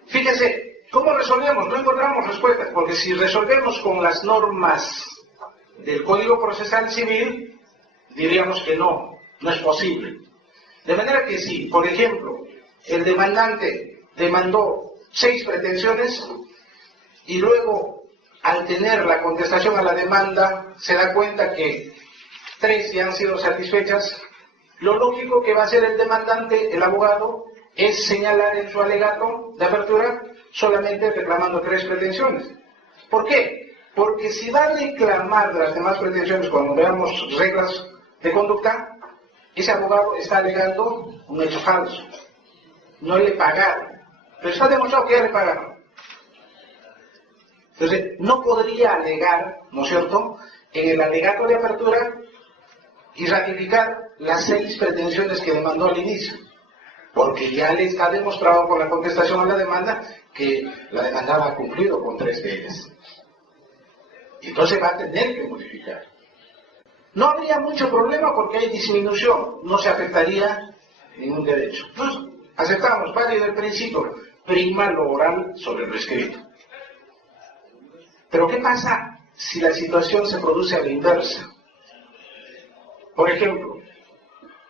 fíjese, ¿cómo resolvemos? No encontramos respuestas, porque si resolvemos con las normas del Código Procesal Civil, diríamos que no es posible. De manera que si, por ejemplo, el demandante demandó 6 pretensiones y luego, al tener la contestación a la demanda, se da cuenta que 3 ya han sido satisfechas, lo lógico que va a hacer el demandante, el abogado, es señalar en su alegato de apertura solamente reclamando 3 pretensiones. ¿Por qué? Porque si va a reclamar las demás pretensiones cuando veamos reglas de conducta, ese abogado está alegando un hecho falso. No le pagaron, pero está demostrado que ya le pagaron. Entonces, no podría alegar, ¿no es cierto?, en el alegato de apertura y ratificar las 6 pretensiones que demandó al inicio, porque ya le está demostrado con la contestación a la demanda que la demandada ha cumplido con 3 de ellas. Entonces va a tener que modificar. No habría mucho problema porque hay disminución, no se afectaría ningún derecho. Entonces, aceptamos, válido el principio, prima lo oral sobre lo escrito. Pero ¿qué pasa si la situación se produce a la inversa? Por ejemplo,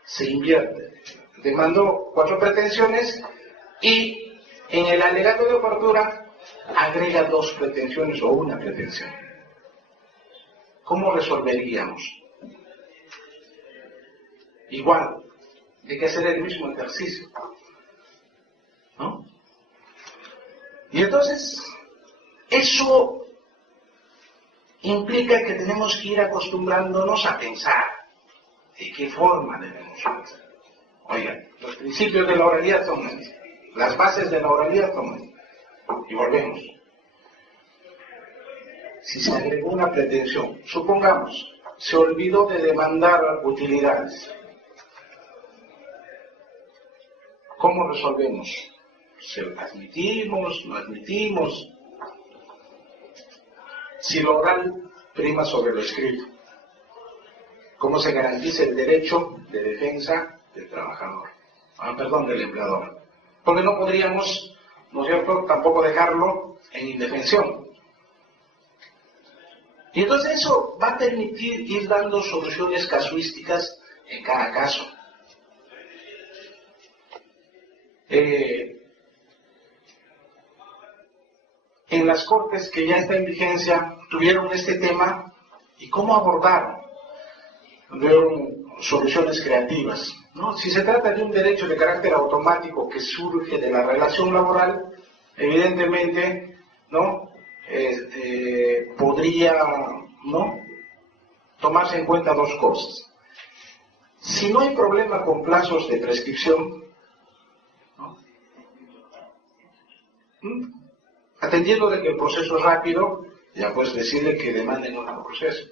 se invierte, demandó 4 pretensiones y en el alegato de apertura agrega 2 pretensiones o 1 pretensión. ¿Cómo resolveríamos? Igual, hay que hacer el mismo ejercicio, ¿no? Y entonces, eso implica que tenemos que ir acostumbrándonos a pensar de qué forma debemos pensar. Oigan, los principios de la oralidad son estos, las bases de la oralidad son estas. Y volvemos. Si se agregó una pretensión, supongamos, se olvidó de demandar utilidades. ¿Cómo resolvemos? ¿Se admitimos? ¿No admitimos? Si lo oral prima sobre lo escrito, ¿cómo se garantiza el derecho de defensa del trabajador? Del empleador. Porque no podríamos, ¿no es cierto?, tampoco dejarlo en indefensión. Y entonces eso va a permitir ir dando soluciones casuísticas en cada caso. En las cortes que ya está en vigencia tuvieron este tema y cómo abordaron. Tuvieron soluciones creativas, ¿no? Si se trata de un derecho de carácter automático que surge de la relación laboral, evidentemente, ¿no? Podría, ¿no?, tomarse en cuenta dos cosas. Si no hay problema con plazos de prescripción, ¿no?, atendiendo de que el proceso es rápido, ya puedes decirle que demanden otro proceso.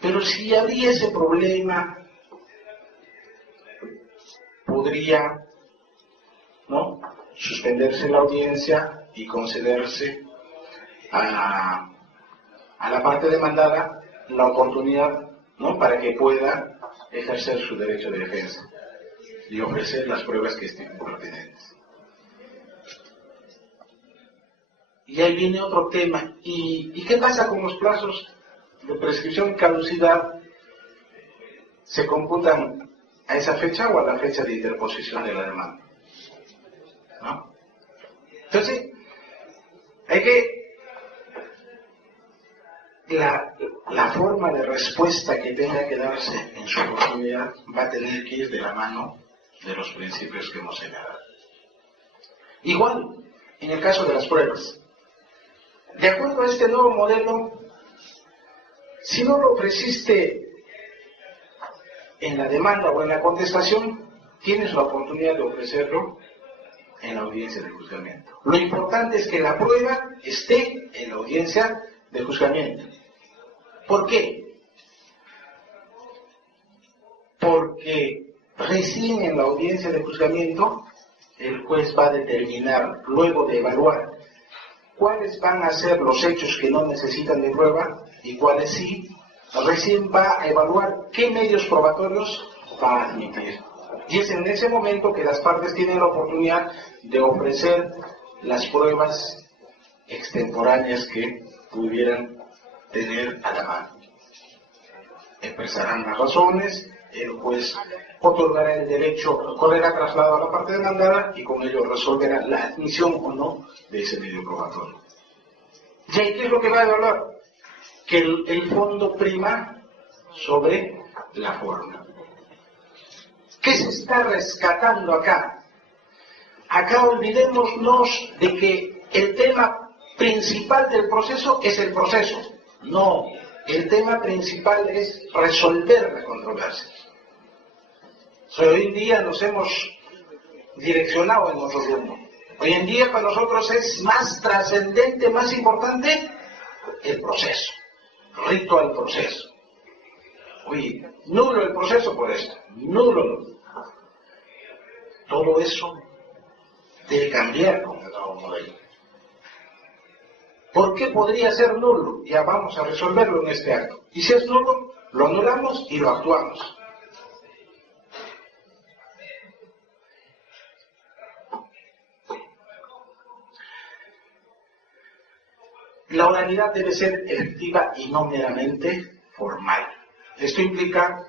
Pero si habría ese problema, podría, ¿no?, suspenderse la audiencia y concederse a la parte demandada la oportunidad, ¿no?, para que pueda ejercer su derecho de defensa y ofrecer las pruebas que estimen pertinentes. Y ahí viene otro tema. ¿Y qué pasa con los plazos de prescripción y caducidad? ¿Se computan a esa fecha o a la fecha de interposición de la demanda? ¿No? Entonces, hay que... La forma de respuesta que tenga que darse en su oportunidad va a tener que ir de la mano de los principios que hemos señalado. Igual, en el caso de las pruebas. De acuerdo a este nuevo modelo, si no lo ofreciste en la demanda o en la contestación, tienes la oportunidad de ofrecerlo en la audiencia de juzgamiento. Lo importante es que la prueba esté en la audiencia de juzgamiento. ¿Por qué? Porque recién en la audiencia de juzgamiento el juez va a determinar, luego de evaluar cuáles van a ser los hechos que no necesitan de prueba y cuáles sí, recién va a evaluar qué medios probatorios va a admitir. Y es en ese momento que las partes tienen la oportunidad de ofrecer las pruebas extemporáneas que pudieran tener a la mano. Expresarán las razones, el juez otorgará el derecho, correrá traslado a la parte demandada y con ello resolverá la admisión o no de ese medio probatorio. ¿Y ahí qué es lo que va a evaluar? Que el fondo prima sobre la forma. ¿Qué se está rescatando acá? Acá olvidémonos de que el tema principal del proceso es el proceso. No, el tema principal es resolver la controversia. Hoy en día nos hemos direccionado en otro rumbo. Hoy en día para nosotros es más trascendente, más importante el proceso, rito al proceso. Oye, nulo el proceso por esto, nulo. Todo eso debe cambiar con el nuevo modelo. ¿Por qué podría ser nulo? Ya vamos a resolverlo en este acto. Y si es nulo, lo anulamos y lo actuamos. La oralidad debe ser efectiva y no meramente formal. Esto implica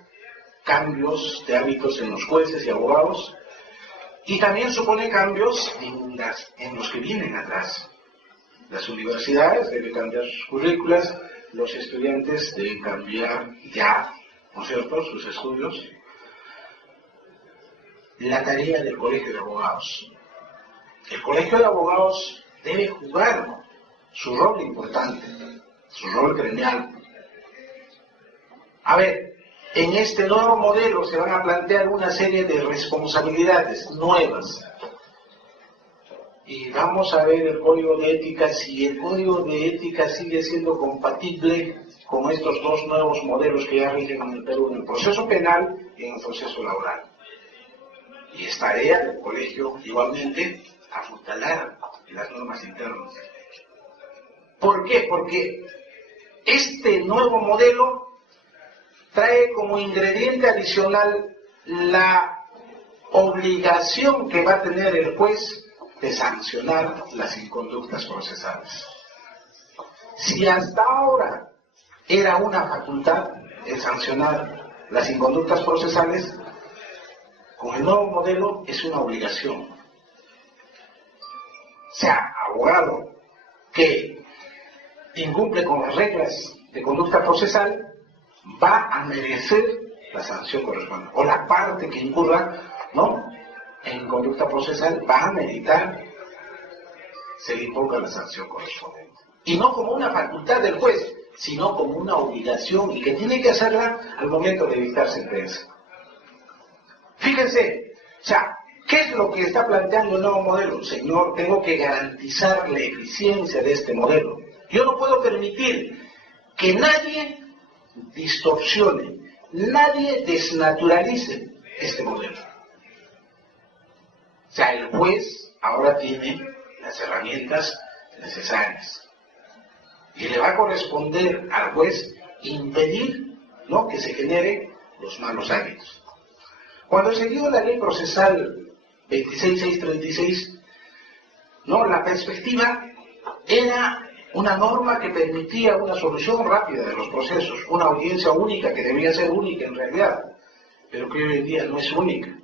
cambios de hábitos en los jueces y abogados y también supone cambios en los que vienen atrás. Las universidades deben cambiar sus currículas, los estudiantes deben cambiar ya, ¿no es cierto?, sus estudios. La tarea del Colegio de Abogados. El Colegio de Abogados debe jugar su rol importante, su rol gremial. A ver, en este nuevo modelo se van a plantear una serie de responsabilidades nuevas. Y vamos a ver el código de ética, si el código de ética sigue siendo compatible con estos dos nuevos modelos que ya rigen en el Perú, en el proceso penal y en el proceso laboral. Y es tarea del colegio, igualmente, apuntalar las normas internas. ¿Por qué? Porque este nuevo modelo trae como ingrediente adicional la obligación que va a tener el juez de sancionar las inconductas procesales. Si hasta ahora era una facultad el sancionar las inconductas procesales, con el nuevo modelo es una obligación. O sea, abogado que incumple con las reglas de conducta procesal va a merecer la sanción correspondiente, o la parte que incurra, ¿no?, en conducta procesal va a meditar, se le imponga la sanción correspondiente. Y no como una facultad del juez, sino como una obligación y que tiene que hacerla al momento de dictar sentencia. Fíjense, o sea, ¿qué es lo que está planteando el nuevo modelo? Señor, tengo que garantizar la eficiencia de este modelo. Yo no puedo permitir que nadie distorsione, nadie desnaturalice este modelo. O sea, el juez ahora tiene las herramientas necesarias. Y le va a corresponder al juez impedir, ¿no?, que se generen los malos hábitos. Cuando se dio la ley procesal 26636, ¿no?, la perspectiva era una norma que permitía una solución rápida de los procesos, una audiencia única que debía ser única en realidad, pero que hoy en día no es única,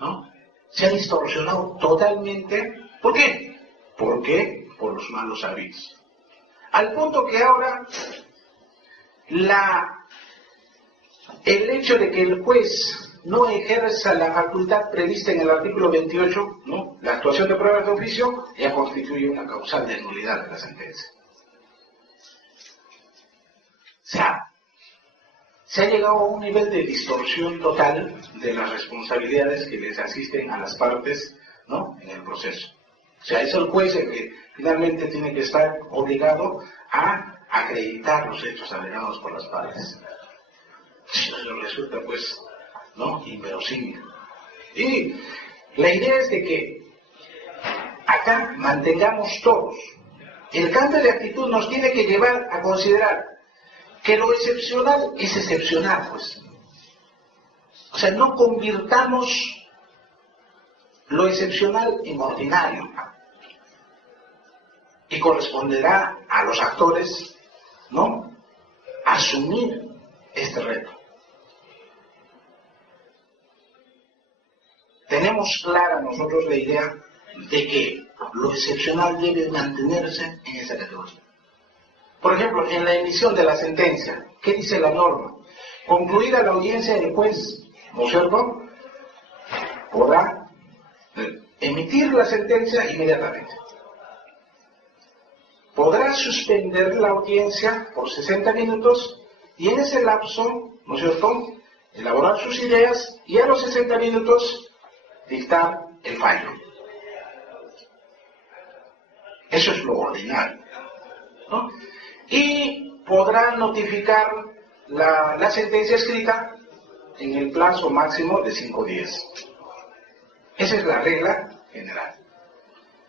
¿no? Se ha distorsionado totalmente. ¿Por qué? ¿Por qué? Por los malos hábitos. Al punto que ahora el hecho de que el juez no ejerza la facultad prevista en el artículo 28, ¿no?, la actuación de pruebas de oficio, ya constituye una causal de nulidad de la sentencia. O sea, se ha llegado a un nivel de distorsión total de las responsabilidades que les asisten a las partes, ¿no?, en el proceso. O sea, es el juez el que finalmente tiene que estar obligado a acreditar los hechos alegados por las partes. Eso resulta, pues, ¿no?, inverosímil. Y la idea es de que acá mantengamos todos. El cambio de actitud nos tiene que llevar a considerar que lo excepcional es excepcional, pues. O sea, no convirtamos lo excepcional en ordinario. Y corresponderá a los actores, ¿no?, asumir este reto. Tenemos clara nosotros la idea de que lo excepcional debe mantenerse en esa categoría. Por ejemplo, en la emisión de la sentencia, ¿qué dice la norma? Concluida la audiencia del juez, ¿no es cierto?, podrá emitir la sentencia inmediatamente. Podrá suspender la audiencia por 60 minutos y en ese lapso, ¿no es cierto?, elaborar sus ideas y a los 60 minutos dictar el fallo. Eso es lo ordinario, ¿no? Y podrá notificar la sentencia escrita en el plazo máximo de 5 días. Esa es la regla general.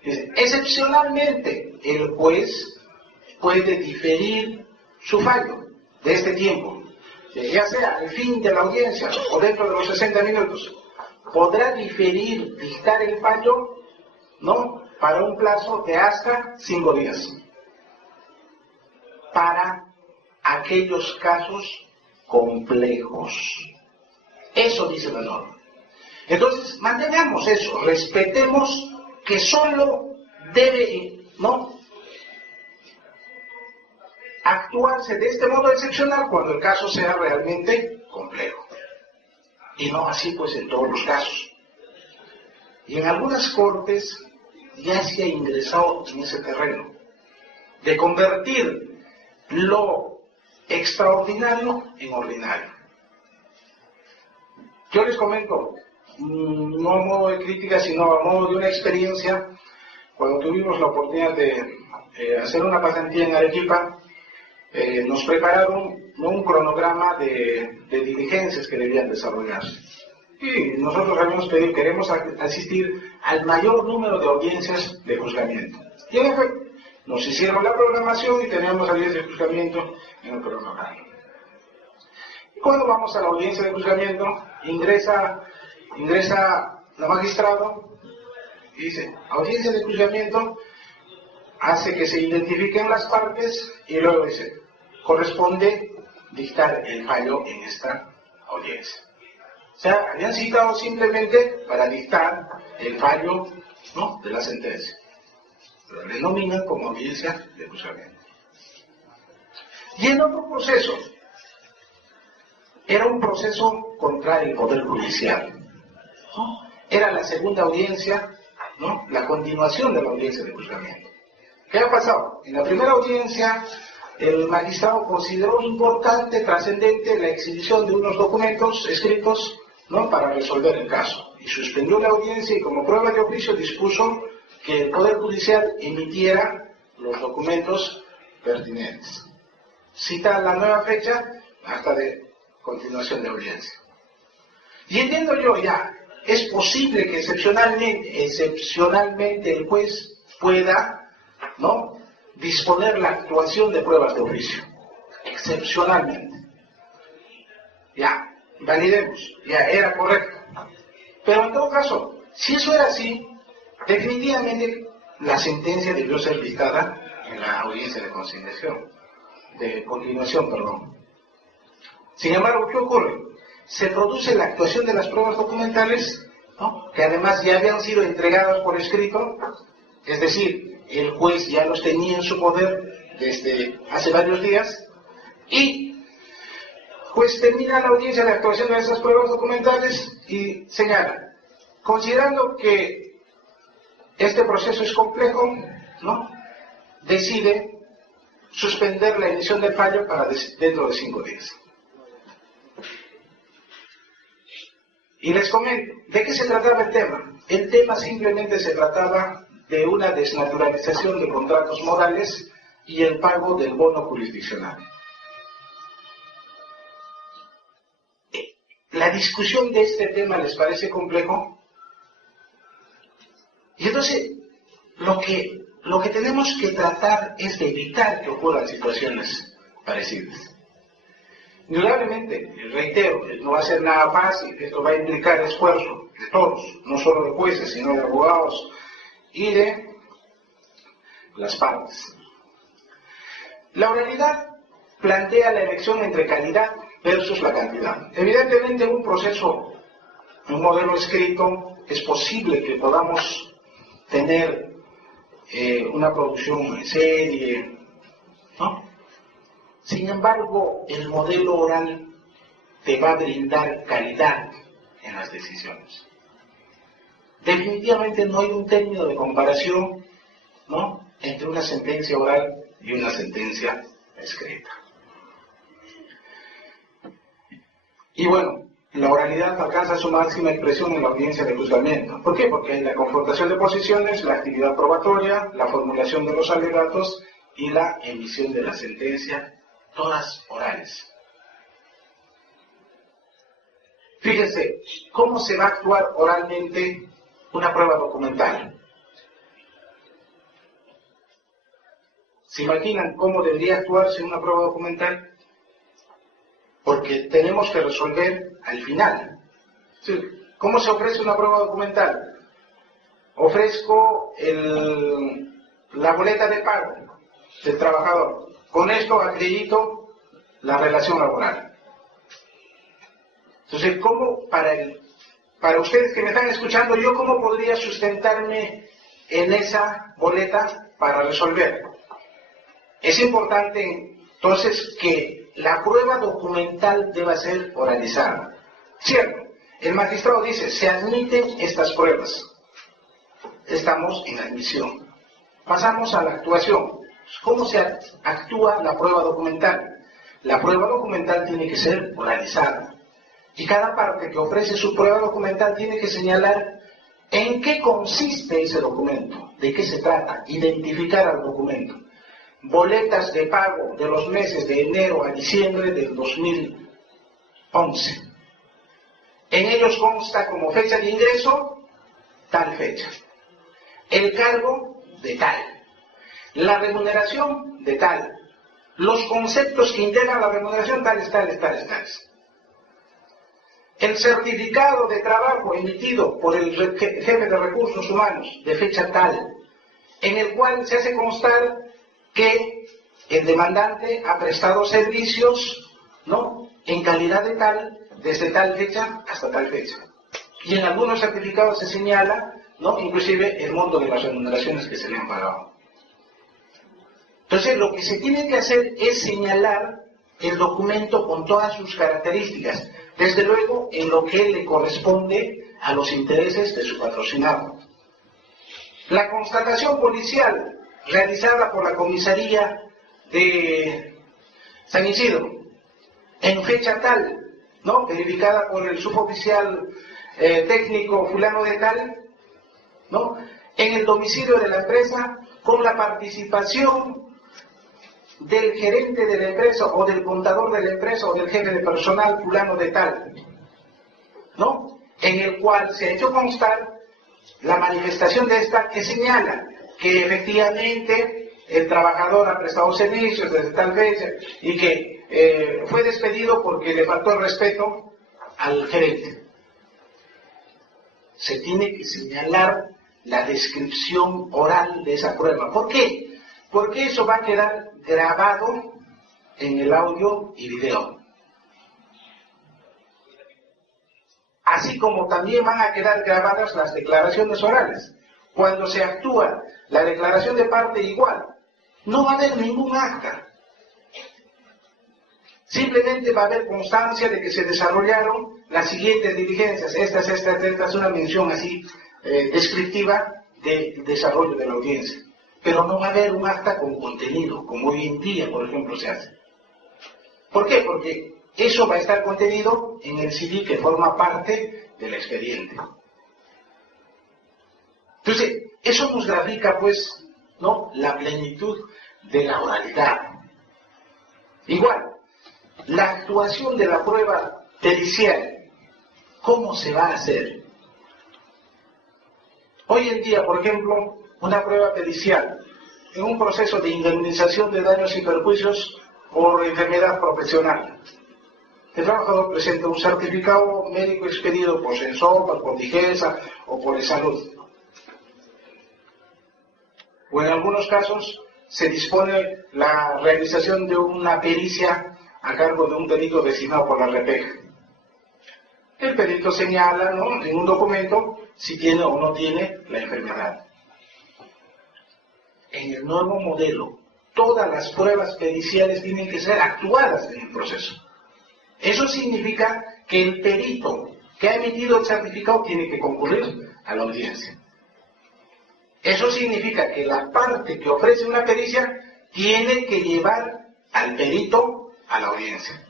Excepcionalmente, el juez puede diferir su fallo de este tiempo, ya sea al fin de la audiencia o dentro de los 60 minutos. Podrá diferir, dictar el fallo, ¿no?, para un plazo de hasta 5 días. Para aquellos casos complejos. Eso dice la norma. Entonces, mantengamos eso, respetemos que solo debe, ¿no?, actuarse de este modo excepcional cuando el caso sea realmente complejo. Y no así, pues, en todos los casos. Y en algunas cortes ya se ha ingresado en ese terreno de convertir lo extraordinario en ordinario. Yo les comento, no a modo de crítica, sino a modo de una experiencia. Cuando tuvimos la oportunidad de hacer una pasantía en Arequipa, nos prepararon un cronograma de diligencias que debían desarrollarse. Y nosotros habíamos pedido, queremos asistir al mayor número de audiencias de juzgamiento. Y en efecto, nos hicieron la programación y teníamos audiencias de juzgamiento en el cronograma. Y cuando vamos a la audiencia de juzgamiento, ingresa la magistrado y dice, audiencia de juzgamiento, hace que se identifiquen las partes y luego dice, corresponde dictar el fallo en esta audiencia. O sea, habían citado simplemente para dictar el fallo, ¿no?, de la sentencia. Pero le denominan como audiencia de juzgamiento. Y en otro proceso, era un proceso contra el Poder Judicial, ¿no? Era la segunda audiencia, ¿no? La continuación de la audiencia de juzgamiento. ¿Qué ha pasado? En la primera audiencia, el magistrado consideró importante, trascendente, la exhibición de unos documentos escritos, ¿no?, para resolver el caso. Y suspendió la audiencia y como prueba de oficio dispuso que el Poder Judicial emitiera los documentos pertinentes. Cita la nueva fecha hasta de continuación de audiencia. Y entiendo yo ya, es posible que excepcionalmente el juez pueda, ¿no?, disponer la actuación de pruebas de oficio. Excepcionalmente. Ya, validemos, ya era correcto. Pero en todo caso, si eso era así, definitivamente la sentencia debió ser dictada en la audiencia de continuación, perdón. Sin embargo, ¿qué ocurre? Se produce la actuación de las pruebas documentales, ¿no?, que además ya habían sido entregadas por escrito, es decir, el juez ya los tenía en su poder desde hace varios días, y pues termina la audiencia de actuación de esas pruebas documentales y señala, considerando que este proceso es complejo, ¿no?, decide suspender la emisión del fallo para dentro de 5 días. Y les comento, ¿de qué se trataba el tema? El tema simplemente se trataba de una desnaturalización de contratos morales y el pago del bono jurisdiccional. ¿La discusión de este tema les parece complejo? Y entonces, lo que tenemos que tratar es de evitar que ocurran situaciones parecidas. Indudablemente, reitero, no va a ser nada fácil, esto va a implicar esfuerzo de todos, no solo de jueces, sino de abogados y de las partes. La oralidad plantea la elección entre calidad versus la cantidad. Evidentemente, en un proceso, en un modelo escrito, es posible que podamos tener una producción en serie, ¿no? Sin embargo, el modelo oral te va a brindar calidad en las decisiones. Definitivamente no hay un término de comparación, ¿no?, entre una sentencia oral y una sentencia escrita. Y bueno, la oralidad alcanza su máxima expresión en la audiencia de juzgamiento. ¿Por qué? Porque hay la confrontación de posiciones, la actividad probatoria, la formulación de los alegatos y la emisión de la sentencia, todas orales. Fíjense, ¿cómo se va a actuar oralmente una prueba documental? ¿Se imaginan cómo debería actuarse una prueba documental? Porque tenemos que resolver al final. ¿Sí? ¿Cómo se ofrece una prueba documental? Ofrezco la boleta de pago del trabajador. Con esto acredito la relación laboral. Entonces, ¿cómo para ustedes que me están escuchando, yo cómo podría sustentarme en esa boleta para resolver? Es importante, entonces, que la prueba documental deba ser oralizada. Cierto, el magistrado dice, se admiten estas pruebas. Estamos en admisión. Pasamos a la actuación. ¿Cómo se actúa la prueba documental? La prueba documental tiene que ser oralizada. Y cada parte que ofrece su prueba documental tiene que señalar en qué consiste ese documento, de qué se trata, identificar al documento. Boletas de pago de los meses de enero a diciembre del 2011. En ellos consta como fecha de ingreso, tal fecha. El cargo de tal. La remuneración de tal. Los conceptos que integran la remuneración, tales. El certificado de trabajo emitido por el jefe de recursos humanos, de fecha tal, en el cual se hace constar que el demandante ha prestado servicios, ¿no?, en calidad de tal, desde tal fecha hasta tal fecha. Y en algunos certificados se señala, ¿no?, inclusive el monto de las remuneraciones que se le han pagado. Entonces, lo que se tiene que hacer es señalar el documento con todas sus características, desde luego en lo que le corresponde a los intereses de su patrocinado. La constatación policial realizada por la comisaría de San Isidro, en fecha tal, ¿no?, verificada por el suboficial técnico fulano de tal, ¿no?, en el domicilio de la empresa, con la participación del gerente de la empresa o del contador de la empresa o del jefe de personal fulano de tal, ¿no?, en el cual se ha hecho constar la manifestación de esta que señala que efectivamente el trabajador ha prestado servicios desde tal fecha y que fue despedido porque le faltó el respeto al gerente. Se tiene que señalar la descripción oral de esa prueba. ¿Por qué? Porque eso va a quedar grabado en el audio y video. Así como también van a quedar grabadas las declaraciones orales. Cuando se actúa la declaración de parte igual, no va a haber ningún acta. Simplemente va a haber constancia de que se desarrollaron las siguientes diligencias. Esta es una mención así descriptiva del desarrollo de la audiencia. Pero no va a haber un acta con contenido, como hoy en día, por ejemplo, se hace. ¿Por qué? Porque eso va a estar contenido en el CD que forma parte del expediente. Entonces, eso nos grafica, pues, ¿no?, la plenitud de la oralidad. Igual, la actuación de la prueba pericial, ¿cómo se va a hacer? Hoy en día, por ejemplo, una prueba pericial en un proceso de indemnización de daños y perjuicios por enfermedad profesional. El trabajador presenta un certificado médico expedido por Sensopa, por Digesa o por Salud. O en algunos casos se dispone la realización de una pericia a cargo de un perito designado por la REPEC. El perito señala, ¿no?, en un documento si tiene o no tiene la enfermedad. En el nuevo modelo, todas las pruebas periciales tienen que ser actuadas en el proceso. Eso significa que el perito que ha emitido el certificado tiene que concurrir a la audiencia. Eso significa que la parte que ofrece una pericia tiene que llevar al perito a la audiencia.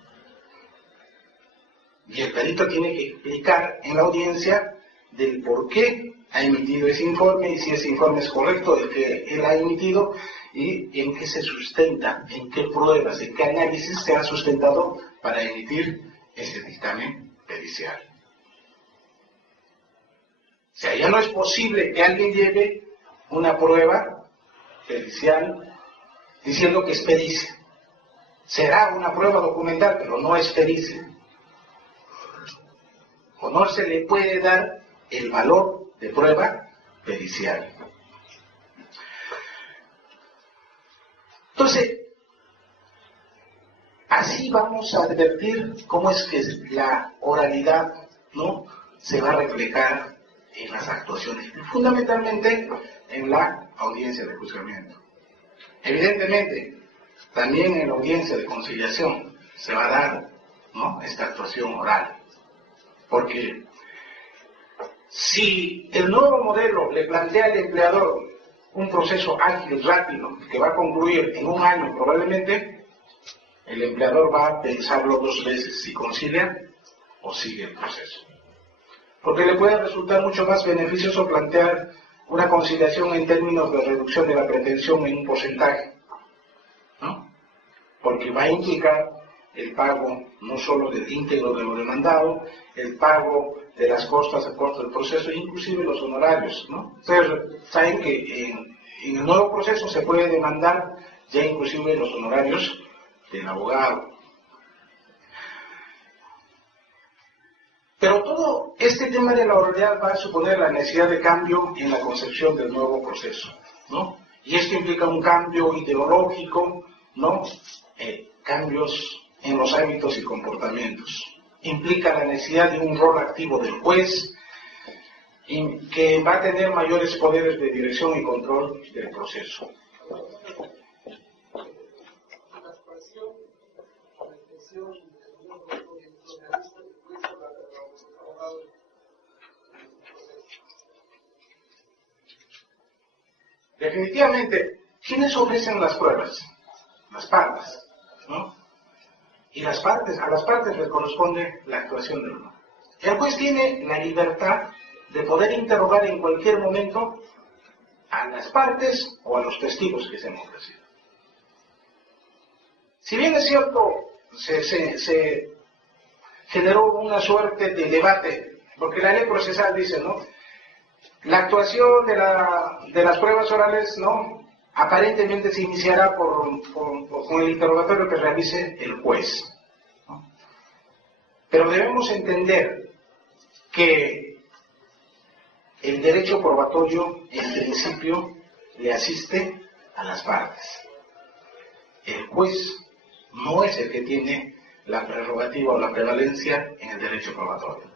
Y el perito tiene que explicar en la audiencia del por qué ha emitido ese informe y si ese informe es correcto, el que él ha emitido, y en qué se sustenta, en qué pruebas, en qué análisis se ha sustentado para emitir ese dictamen pericial. O sea, ya no es posible que alguien lleve una prueba pericial diciendo que es pericia. Será una prueba documental, pero no es pericia. O no se le puede dar el valor de prueba pericial. Entonces, así vamos a advertir cómo es que la oralidad, ¿no?, se va a reflejar en las actuaciones, fundamentalmente en la audiencia de juzgamiento. Evidentemente, también en la audiencia de conciliación se va a dar, ¿no?, esta actuación oral. Porque si el nuevo modelo le plantea al empleador un proceso ágil, rápido, que va a concluir en un año probablemente, el empleador va a pensarlo dos veces si concilia o sigue el proceso. Porque le puede resultar mucho más beneficioso plantear una conciliación en términos de reducción de la pretensión en un porcentaje, ¿no?, porque va a implicar el pago no solo del íntegro de lo demandado, el pago de las costas a costo del proceso, inclusive los honorarios, ¿no? Ustedes saben que en el nuevo proceso se puede demandar ya inclusive los honorarios del abogado. Pero todo este tema de la oralidad va a suponer la necesidad de cambio en la concepción del nuevo proceso, ¿no? Y esto implica un cambio ideológico, ¿no?, cambios en los hábitos y comportamientos. Implica la necesidad de un rol activo del juez, que va a tener mayores poderes de dirección y control del proceso. definitivamente, ¿quiénes ofrecen las pruebas? Las partes, ¿no? Y a las partes les corresponde la actuación del juez. El juez tiene la libertad de poder interrogar en cualquier momento a las partes o a los testigos que se han ofrecido. Si bien es cierto, se generó una suerte de debate, porque la ley procesal dice, ¿no? La actuación de las pruebas orales, ¿no? Aparentemente se iniciará con el interrogatorio que realice el juez, ¿no? Pero debemos entender que el derecho probatorio, en principio, le asiste a las partes. El juez no es el que tiene la prerrogativa o la prevalencia en el derecho probatorio.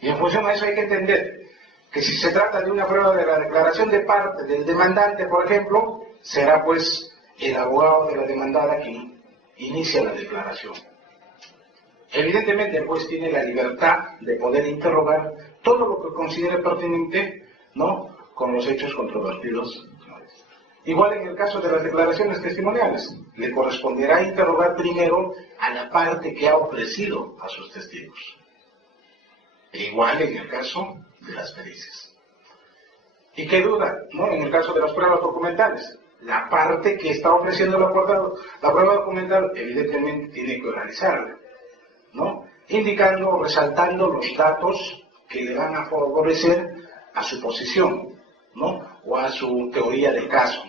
Y en función a eso hay que entender que si se trata de una prueba de la declaración de parte del demandante, por ejemplo, será pues el abogado de la demandada quien inicia la declaración. Evidentemente el juez tiene la libertad de poder interrogar todo lo que considere pertinente, ¿no?, con los hechos controvertidos. Igual en el caso de las declaraciones testimoniales, le corresponderá interrogar primero a la parte que ha ofrecido a sus testigos. E igual en el caso de las pericias. ¿Y qué duda, no? En el caso de las pruebas documentales, la parte que está ofreciendo la prueba documental evidentemente tiene que realizarla, ¿no?, indicando, resaltando los datos que le van a favorecer a su posición, ¿no?, o a su teoría del caso.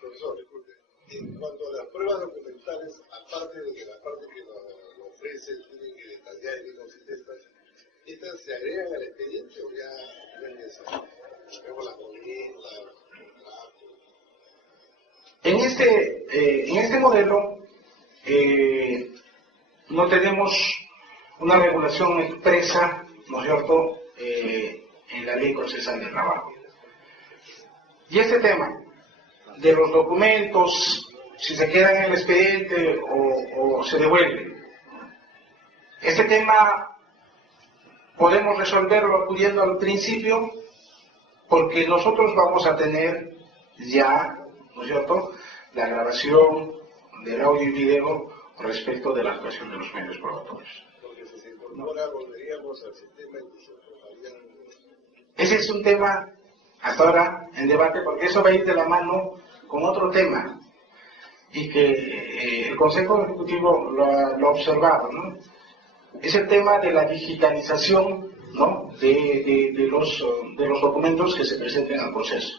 Profesor, disculpe, en cuanto a las pruebas documentales, aparte de que la parte que lo ofrece tiene que detallar y que consiste ¿estas se agregan al expediente o ya no es necesario? Luego la conviene, En este modelo no tenemos una regulación expresa, ¿no es cierto?, en la ley procesal del trabajo. Y este tema de los documentos, si se quedan en el expediente o se devuelven, este tema podemos resolverlo acudiendo al principio, porque nosotros vamos a tener ya, ¿no es cierto?, la grabación del audio y video respecto de la actuación de los medios probatorios. Porque si se incorpora, volveríamos al sistema y se tomarían... Ese es un tema hasta ahora en debate, porque eso va a ir de la mano con otro tema, y que el Consejo Ejecutivo lo ha observado, ¿no? Es el tema de la digitalización, ¿no?, de los documentos que se presenten al proceso.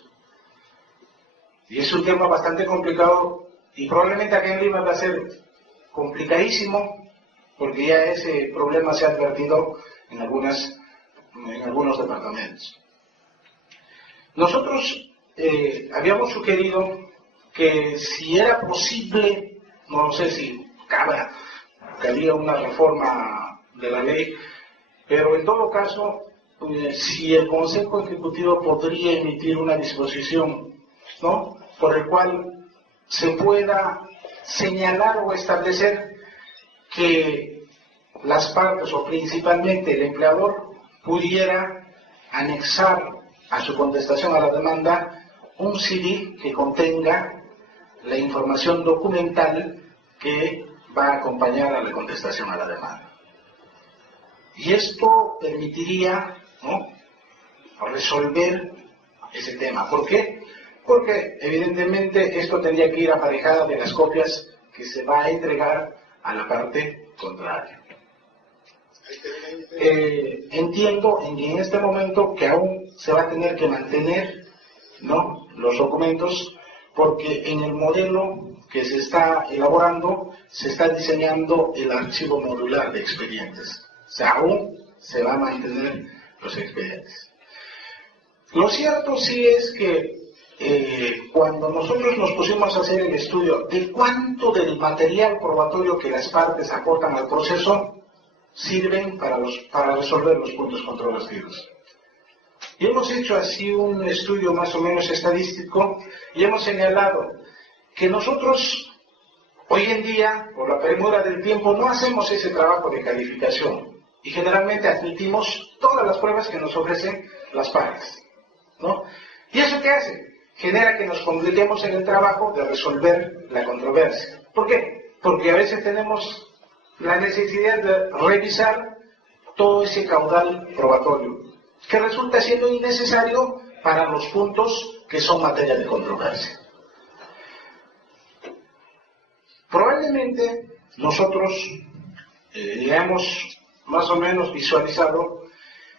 Y es un tema bastante complicado, y probablemente acá en Lima va a ser complicadísimo, porque ya ese problema se ha advertido en algunos departamentos. Nosotros habíamos sugerido que si era posible, no sé si cabía una reforma de la ley, pero en todo caso, si el Consejo Ejecutivo podría emitir una disposición, ¿no?, por el cual se pueda señalar o establecer que las partes, o principalmente el empleador, pudiera anexar a su contestación a la demanda un CD que contenga la información documental que va a acompañar a la contestación a la demanda. Y esto permitiría, ¿no?, resolver ese tema. ¿Por qué? Porque evidentemente esto tendría que ir aparejada de las copias que se va a entregar a la parte contraria. Entiendo en este momento que aún se va a tener que mantener, ¿no?, los documentos, porque en el modelo que se está elaborando se está diseñando el archivo modular de expedientes. O sea, aún se va a mantener los expedientes. Lo cierto sí es que cuando nosotros nos pusimos a hacer el estudio de cuánto del material probatorio que las partes aportan al proceso sirven para resolver los puntos controvertidos. Y hemos hecho así un estudio más o menos estadístico y hemos señalado que nosotros hoy en día, por la premura del tiempo, no hacemos ese trabajo de calificación y generalmente admitimos todas las pruebas que nos ofrecen las partes. ¿no? ¿Y eso qué hace? Genera que nos compliquemos en el trabajo de resolver la controversia. ¿Por qué? Porque a veces tenemos la necesidad de revisar todo ese caudal probatorio, que resulta siendo innecesario para los puntos que son materia de controversia. Probablemente nosotros ya hemos más o menos visualizado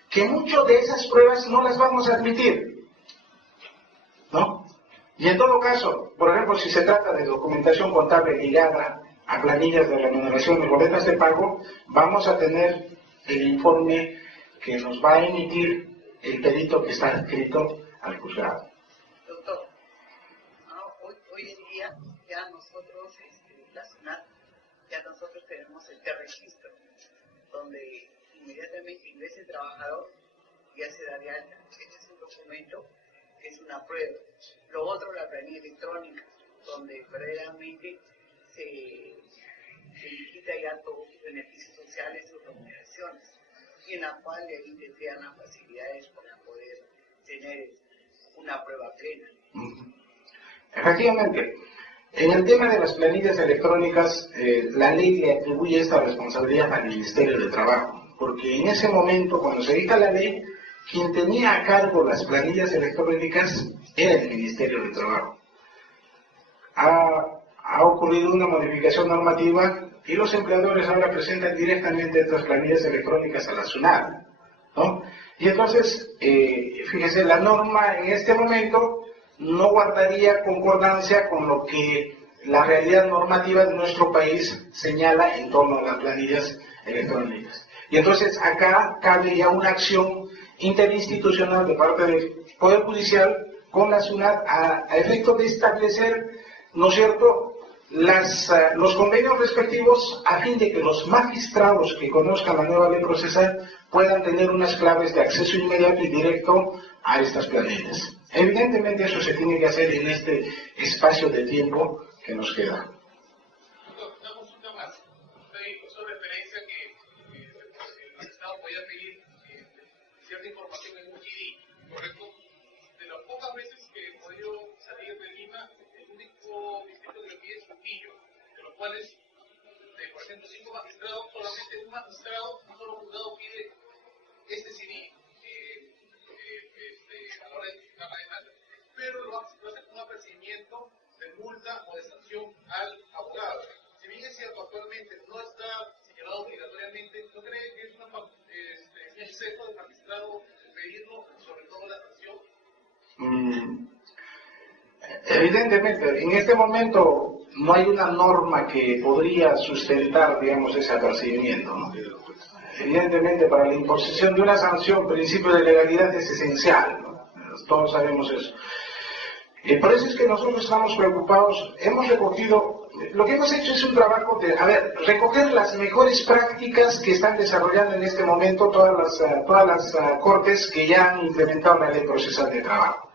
que muchas de esas pruebas no las vamos a admitir, ¿no? Y en todo caso, por ejemplo, si se trata de documentación contable ligada a planillas de remuneración y boletas de pago, vamos a tener el informe que nos va a emitir el perito que está adscrito al juzgado. Doctor, hoy en día ya nosotros, la SUNAT, ya nosotros tenemos el registro, donde inmediatamente ingresa el trabajador y ya se da de alta. Este es un documento que es una prueba. Lo otro, la planilla electrónica, donde verdaderamente se digita ya todos sus beneficios sociales, sus remuneraciones, y en la cual de ahí tendrían las facilidades para poder tener una prueba plena. Efectivamente, en el tema de las planillas electrónicas, la ley le atribuye esta responsabilidad al Ministerio de Trabajo, porque en ese momento, cuando se dicta la ley, quien tenía a cargo las planillas electrónicas era el Ministerio de Trabajo. Ha ocurrido una modificación normativa y los empleadores ahora presentan directamente estas planillas electrónicas a la SUNAT, ¿no? Y entonces, fíjese, la norma en este momento no guardaría concordancia con lo que la realidad normativa de nuestro país señala en torno a las planillas electrónicas. Y entonces acá cabe ya una acción interinstitucional de parte del Poder Judicial con la SUNAT a efecto de establecer, ¿no es cierto?, los convenios respectivos a fin de que los magistrados que conozcan la nueva ley procesal puedan tener unas claves de acceso inmediato y directo a estas planillas. Evidentemente eso se tiene que hacer en este espacio de tiempo que nos queda. Una consulta más. Usted hizo referencia que el magistrado podía pedir cierta información en un CD, ¿correcto? De las pocas veces que he podido salir de Lima, el único distrito que lo pide es Trujillo, de los cuales, por ejemplo, 5 magistrados, solamente un magistrado, un solo juzgado pide este CD a la hora de identificar la demanda, pero lo hace con un apercibimiento de multa o de sanción al abogado. Si bien es cierto, actualmente no está señalado obligatoriamente, ¿no cree que es un exceso del magistrado pedirlo, sobre todo la sanción? Evidentemente, en este momento no hay una norma que podría sustentar, digamos, ese apercibimiento, ¿no? Evidentemente, para la imposición de una sanción, el principio de legalidad es esencial, ¿no? Todos sabemos eso. Por eso es que nosotros estamos preocupados, hemos recogido, lo que hemos hecho es un trabajo de, recoger las mejores prácticas que están desarrollando en este momento todas las cortes que ya han implementado la ley procesal de trabajo.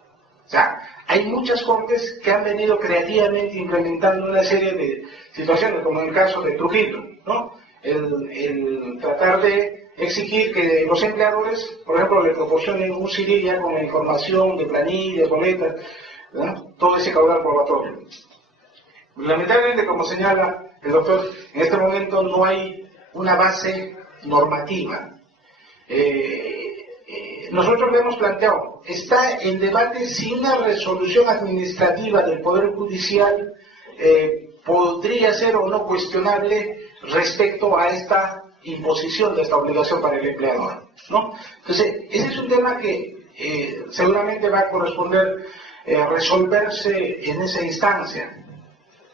O sea, hay muchas cortes que han venido creativamente implementando una serie de situaciones, como en el caso de Trujillo, ¿no? El tratar de exigir que los empleadores, por ejemplo, le proporcionen un CD ya con la información de planillas, boletas, ¿no? Todo ese caudal probatorio. Lamentablemente, como señala el doctor, en este momento no hay una base normativa. Nosotros le hemos planteado, está en debate si una resolución administrativa del Poder Judicial podría ser o no cuestionable respecto a esta imposición de esta obligación para el empleador, ¿no? Entonces, ese es un tema que seguramente va a corresponder resolverse en esa instancia.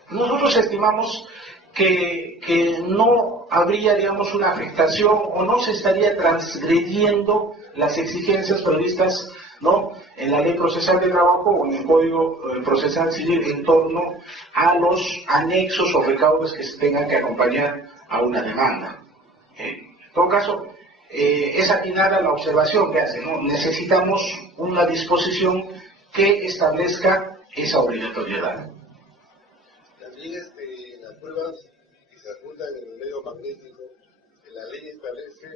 Nosotros estimamos que no habría, digamos, una afectación o no se estaría transgrediendo las exigencias previstas, ¿no?, en la Ley Procesal de Trabajo o en el Código Procesal Civil en torno a los anexos o recaudos que se tengan que acompañar a una demanda. En todo caso, es atinada la observación que hace, ¿no? Necesitamos una disposición que establezca esa obligatoriedad. También las pruebas que se adjuntan en el medio magnético, la ley establece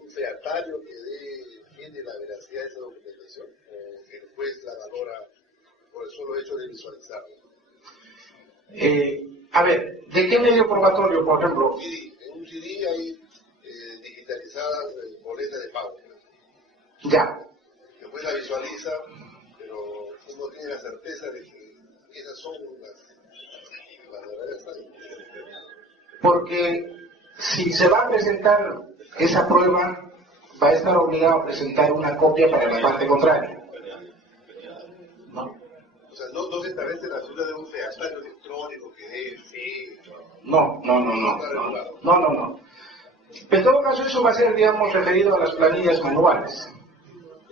un featario que dé define la veracidad de esa documentación o el juez la valora por el solo hecho de visualizarla? A ver, ¿de qué medio probatorio, por ejemplo? En un CD hay digitalizadas boletas de pago. Ya. Después la visualiza, pero uno tiene la certeza de que esas son las verdaderas. Porque si se va a presentar esa prueba, va a estar obligado a presentar una copia para la parte contraria. ¿No? O sea, no se establece la figura de un featario electrónico que dé fe. No. En todo caso, eso va a ser, digamos, referido a las planillas manuales,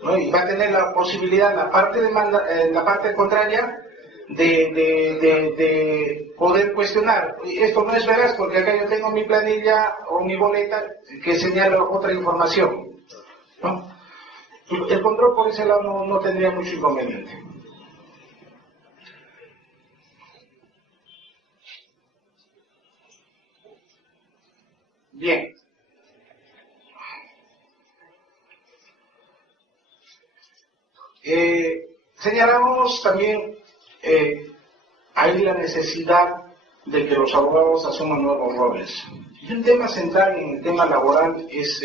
¿no? Y va a tener la posibilidad la parte contraria de poder cuestionar. Esto no es veraz porque acá yo tengo mi planilla o mi boleta que señala otra información, ¿no? El control por ese lado no tendría mucho inconveniente. Bien. Señalamos también ahí la necesidad de que los abogados asuman nuevos roles. Y un tema central en el tema laboral es,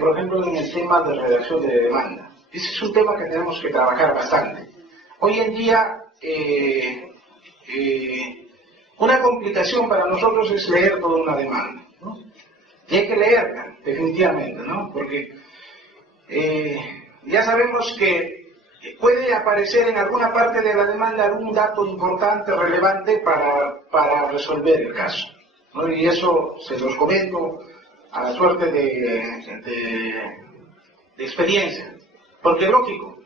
por ejemplo, en el tema de redacción de demanda. Ese es un tema que tenemos que trabajar bastante. Hoy en día, una complicación para nosotros es leer toda una demanda, ¿no? Y hay que leerla, definitivamente, ¿no? Porque ya sabemos que puede aparecer en alguna parte de la demanda algún dato importante, relevante para resolver el caso, ¿no? Y eso se los comento a la suerte de experiencia. Porque lógico,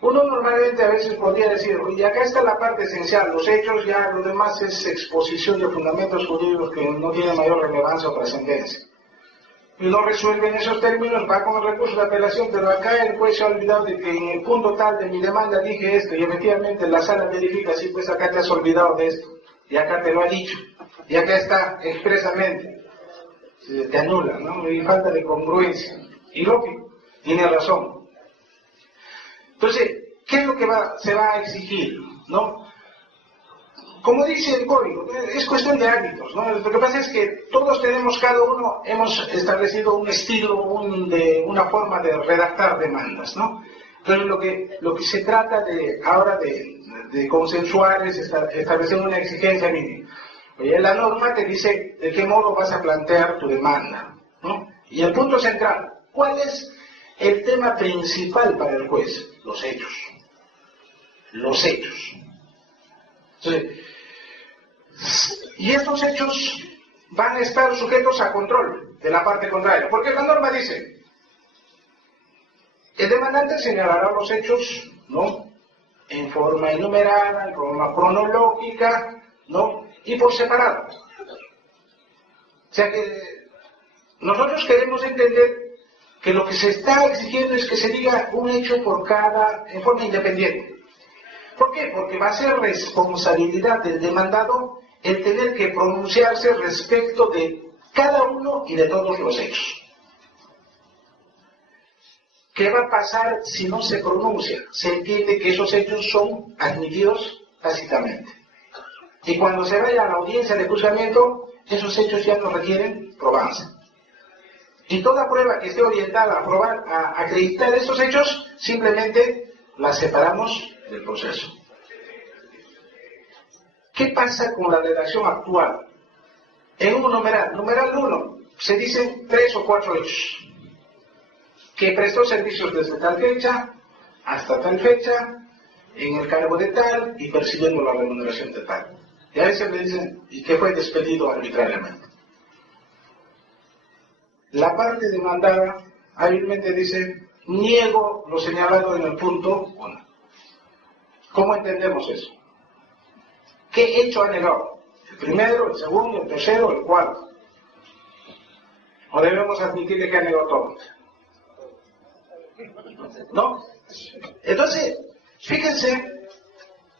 uno normalmente a veces podría decir, oye, acá está la parte esencial, los hechos, ya lo demás es exposición de fundamentos jurídicos que no tienen mayor relevancia o trascendencia. Y no resuelve en esos términos, va con el recurso de apelación, pero acá el juez se ha olvidado de que en el punto tal de mi demanda dije esto, y efectivamente la sala verifica, sí, pues acá te has olvidado de esto, y acá te lo ha dicho, y acá está expresamente, te anula, ¿no? Y falta de congruencia. Y lógico, tiene razón. Entonces, ¿qué es lo que se va a exigir, ¿no? Como dice el código, es cuestión de hábitos, ¿no? Lo que pasa es que todos tenemos, cada uno hemos establecido un estilo, una forma de redactar demandas, ¿no? Entonces lo que se trata ahora de consensuar es establecer una exigencia mínima. Oye, la norma te dice de qué modo vas a plantear tu demanda, ¿no? Y el punto central, ¿cuál es el tema principal para el juez? Los hechos. Los hechos. Entonces, y estos hechos van a estar sujetos a control de la parte contraria, porque la norma dice, el demandante señalará los hechos, ¿no?, en forma enumerada, en forma cronológica, ¿no?, y por separado. O sea que nosotros queremos entender que lo que se está exigiendo es que se diga un hecho en forma independiente. ¿Por qué? Porque va a ser responsabilidad del demandado el tener que pronunciarse respecto de cada uno y de todos los hechos. ¿Qué va a pasar si no se pronuncia? Se entiende que esos hechos son admitidos tácitamente. Y cuando se vaya a la audiencia de juzgamiento, esos hechos ya no requieren probanza. Y toda prueba que esté orientada a probar, a acreditar esos hechos, simplemente la separamos del proceso. ¿Qué pasa con la redacción actual? En un numeral 1, se dicen 3 o 4 hechos. Que prestó servicios desde tal fecha hasta tal fecha, en el cargo de tal y percibiendo la remuneración de tal. Y a veces le dicen, y que fue despedido arbitrariamente. La parte demandada hábilmente dice, niego lo señalado en el punto 1. ¿Cómo entendemos eso? ¿Qué hecho ha negado? ¿El primero, el segundo, el tercero, el cuarto? ¿O debemos admitirle que ha negado todo? ¿No? Entonces, fíjense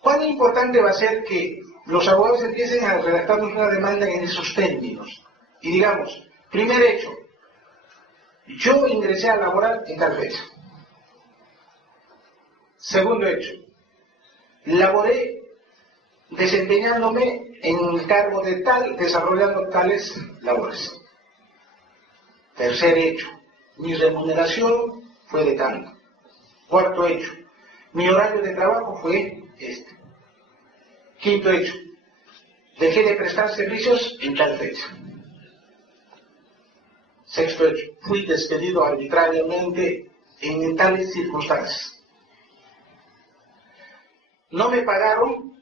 cuán importante va a ser que los abogados empiecen a redactarnos una demanda en esos términos. Y digamos, primer hecho, Yo ingresé a laborar en tal fecha. Segundo hecho, laboré desempeñándome en el cargo de tal, desarrollando tales labores. Tercer hecho, mi remuneración fue de tanto. Cuarto hecho, mi horario de trabajo fue este. Quinto hecho, dejé de prestar servicios en tal fecha. Sexto hecho, fui despedido arbitrariamente en tales circunstancias. No me pagaron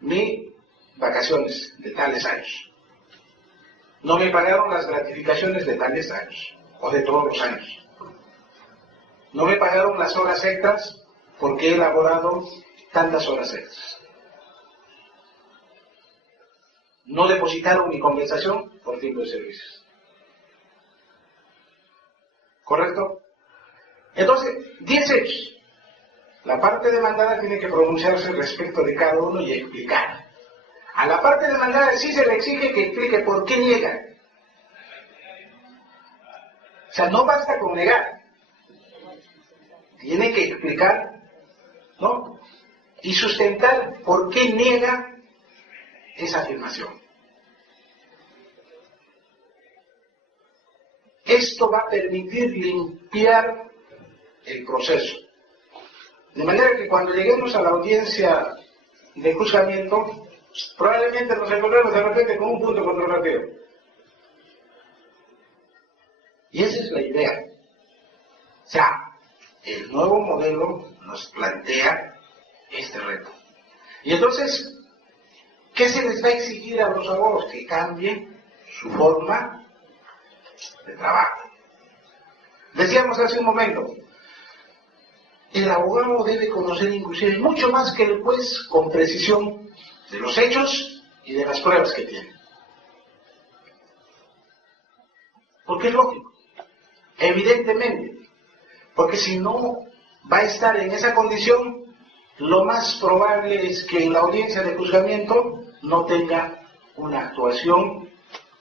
mis vacaciones de tales años. No me pagaron las gratificaciones de tales años, o de todos los años. No me pagaron las horas extras porque he laborado tantas horas extras. No depositaron mi compensación por tiempo de servicios. ¿Correcto? Entonces, 10 hechos. La parte demandada tiene que pronunciarse respecto de cada uno y explicar. A la parte demandada sí se le exige que explique por qué niega. O sea, no basta con negar. Tiene que explicar, ¿no? Y sustentar por qué niega esa afirmación. Esto va a permitir limpiar el proceso. De manera que cuando lleguemos a la audiencia de juzgamiento, probablemente nos encontremos de repente con un punto controvertido. Y esa es la idea. O sea, el nuevo modelo nos plantea este reto. Y entonces, ¿qué se les va a exigir a los abogados? Que cambien su forma de trabajo. Decíamos hace un momento, el abogado debe conocer inclusive mucho más que el juez con precisión de los hechos y de las pruebas que tiene. Porque es lógico, evidentemente, porque si no va a estar en esa condición, lo más probable es que en la audiencia de juzgamiento no tenga una actuación,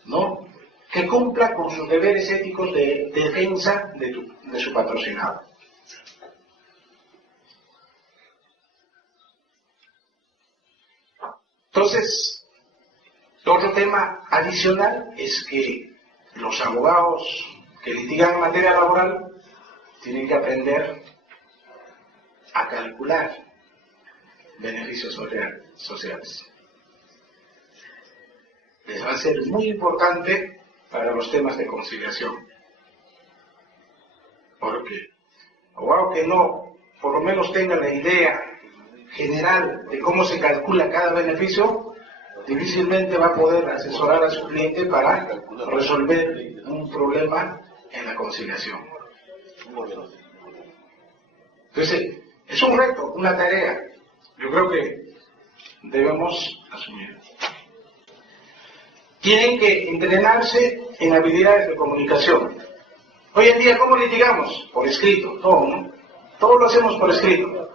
¿no?, que cumpla con sus deberes éticos de defensa de su patrocinado. Entonces, otro tema adicional es que los abogados que litigan en materia laboral tienen que aprender a calcular beneficios sociales. Les va a ser muy importante para los temas de conciliación. Porque abogado que no, por lo menos tenga la idea general de cómo se calcula cada beneficio, difícilmente va a poder asesorar a su cliente para resolver un problema en la conciliación. Entonces, es un reto, una tarea. Yo creo que debemos asumir. Tienen que entrenarse en habilidades de comunicación. Hoy en día, ¿cómo litigamos? Por escrito, todo, ¿no? Todo lo hacemos por escrito.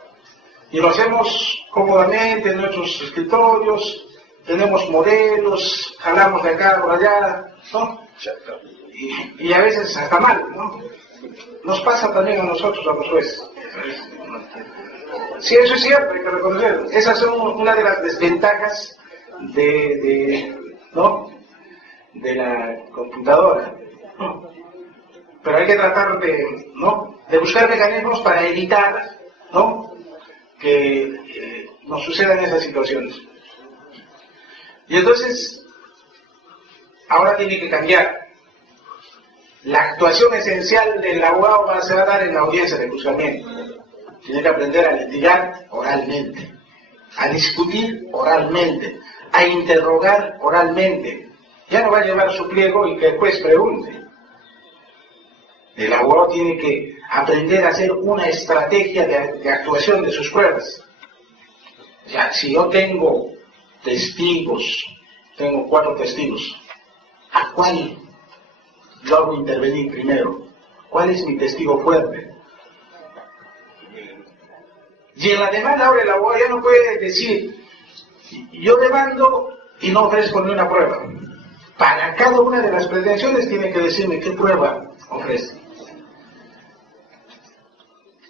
Y lo hacemos cómodamente en nuestros escritorios, tenemos modelos, jalamos de acá por allá, ¿no? Y a veces hasta mal, ¿no? Nos pasa también a nosotros, a los jueces. Sí, eso es cierto, hay que reconocerlo. Esas son una de las desventajas ¿no?, de la computadora, ¿no? Pero hay que tratar de buscar mecanismos para evitar, ¿no?, que nos sucedan esas situaciones. Y entonces, ahora tiene que cambiar. La actuación esencial del abogado se va a dar en la audiencia de juzgamiento. Tiene que aprender a litigar oralmente, a discutir oralmente, a interrogar oralmente. Ya no va a llevar su pliego y que el juez pregunte. El abogado tiene que aprender a hacer una estrategia de actuación de sus pruebas. O sea, si yo tengo testigos, tengo 4 testigos, ¿a cuál yo hago intervenir primero? ¿Cuál es mi testigo fuerte? Y en la demanda ahora el abogado ya no puede decir, yo demando y no ofrezco ni una prueba. Para cada una de las pretensiones tiene que decirme qué prueba ofrece.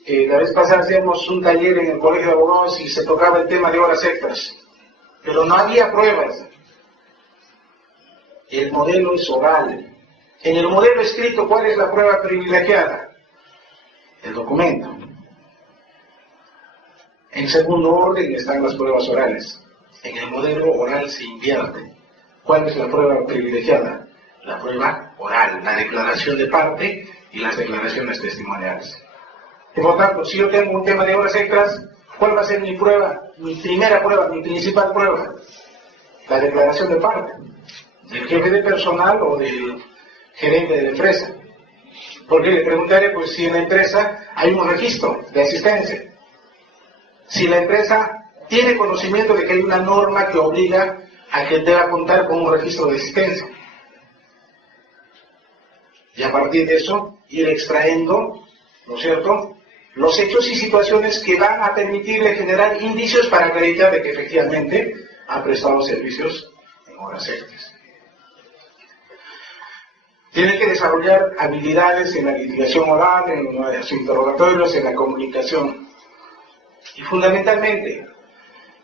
La vez pasada hacíamos un taller en el Colegio de Abogados y se tocaba el tema de horas extras, pero no había pruebas. El modelo es oral. En el modelo escrito, ¿cuál es la prueba privilegiada? El documento. En segundo orden están las pruebas orales. En el modelo oral se invierte. ¿Cuál es la prueba privilegiada? La prueba oral, la declaración de parte y las declaraciones testimoniales. Y por tanto, si yo tengo un tema de horas extras, ¿cuál va a ser mi prueba? Mi primera prueba, mi principal prueba. La declaración de parte. Del jefe de personal o del gerente de la empresa. Porque le preguntaré, pues, si en la empresa hay un registro de asistencia. Si la empresa tiene conocimiento de que hay una norma que obliga a que deba contar con un registro de asistencia. Y a partir de eso, ir extrayendo, ¿no es cierto?, los hechos y situaciones que van a permitirle generar indicios para acreditar de que efectivamente ha prestado servicios en horas extras. Tiene que desarrollar habilidades en la litigación oral, en los interrogatorios, en la comunicación. Y fundamentalmente,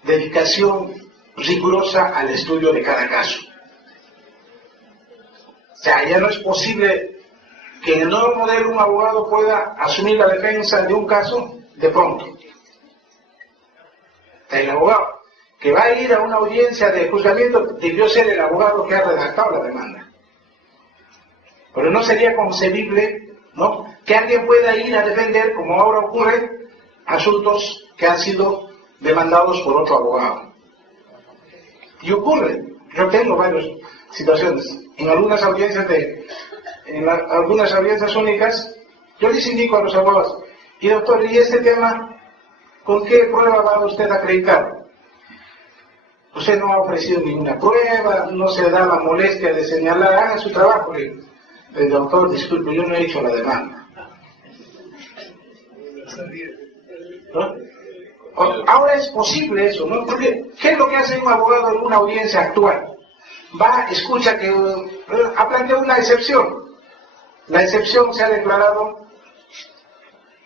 dedicación rigurosa al estudio de cada caso. O sea, ya no es posible que en el nuevo modelo un abogado pueda asumir la defensa de un caso de pronto. O sea, el abogado que va a ir a una audiencia de juzgamiento debió ser el abogado que ha redactado la demanda. Pero no sería concebible, ¿no?, que alguien pueda ir a defender, como ahora ocurre, asuntos que han sido demandados por otro abogado. Y ocurre, yo tengo varias situaciones, en algunas audiencias algunas audiencias únicas, yo les indico a los abogados, y doctor, ¿y este tema, con qué prueba va usted a acreditar? Usted no ha ofrecido ninguna prueba, no se da la molestia de señalar, haga su trabajo. El doctor, disculpe, yo no he hecho la demanda. ¿No? Ahora es posible eso, ¿no? Porque, ¿qué es lo que hace un abogado en una audiencia actual? Va, escucha que ha planteado una excepción. La excepción se ha declarado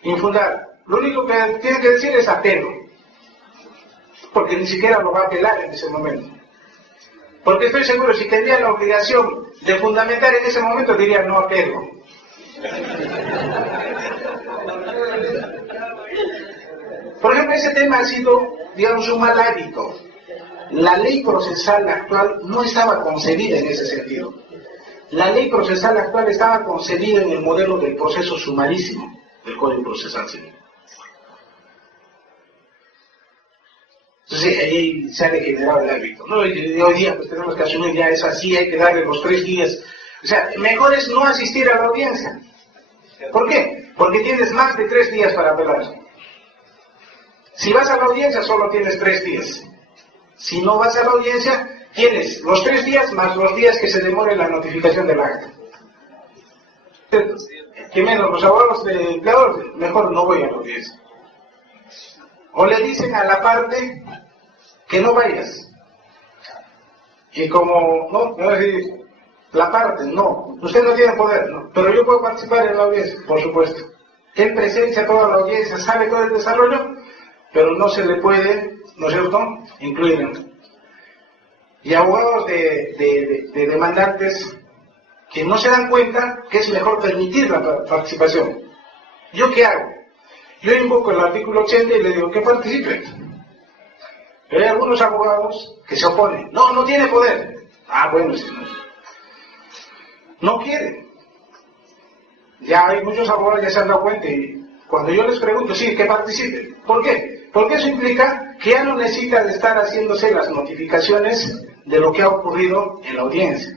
infundada. Lo único que tiene que decir es apelo, porque ni siquiera lo va a apelar en ese momento. Porque estoy seguro, si tendría la obligación de fundamentar en ese momento, diría no apelo. Por ejemplo, ese tema ha sido, digamos, un mal hábito. La ley procesal actual no estaba concebida en ese sentido. La ley procesal actual estaba concebida en el modelo del proceso sumarísimo del Código Procesal Civil. Entonces ahí se ha degenerado el hábito, ¿no? Y hoy día pues tenemos que asumir, ya es así, hay que darle los 3 días. O sea, mejor es no asistir a la audiencia. ¿Por qué? Porque tienes más de 3 días para apelar. Si vas a la audiencia solo tienes 3 días. Si no vas a la audiencia, tienes los 3 días más los días que se demore la notificación del acta. Que menos los abogados de empleadores, mejor no voy a la audiencia. O le dicen a la parte que no vayas. Y como, no, me va a decir, la parte, no, usted no tiene poder, no, pero yo puedo participar en la audiencia, por supuesto. Él presencia toda la audiencia, sabe todo el desarrollo, pero no se le puede, ¿no es cierto?, incluir en. Y abogados de demandantes que no se dan cuenta que es mejor permitir la participación. ¿Yo qué hago? Yo invoco el artículo 80 y le digo que participe. Pero hay algunos abogados que se oponen. No, no tiene poder. Ah, bueno, si no quiere. Ya hay muchos abogados que se han dado cuenta y cuando yo les pregunto, sí, que participen. ¿Por qué? Porque eso implica que ya no necesita de estar haciéndose las notificaciones de lo que ha ocurrido en la audiencia.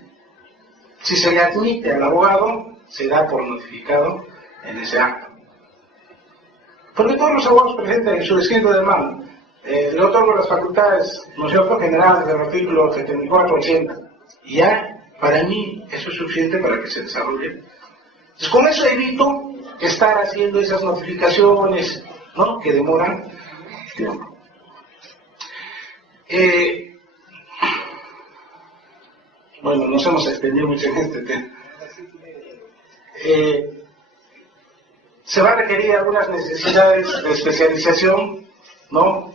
Si se le admite al abogado, se da por notificado en ese acto. Porque todos los abogados presentan en su escrito de mano, le otorgo las facultades, ¿no es cierto?, generales del artículo 74-80. Y ya, para mí, eso es suficiente para que se desarrolle. Entonces, con eso evito estar haciendo esas notificaciones, ¿no?, que demoran tiempo. Bueno, nos hemos extendido mucho en este tema. Se va a requerir algunas necesidades de especialización, ¿no?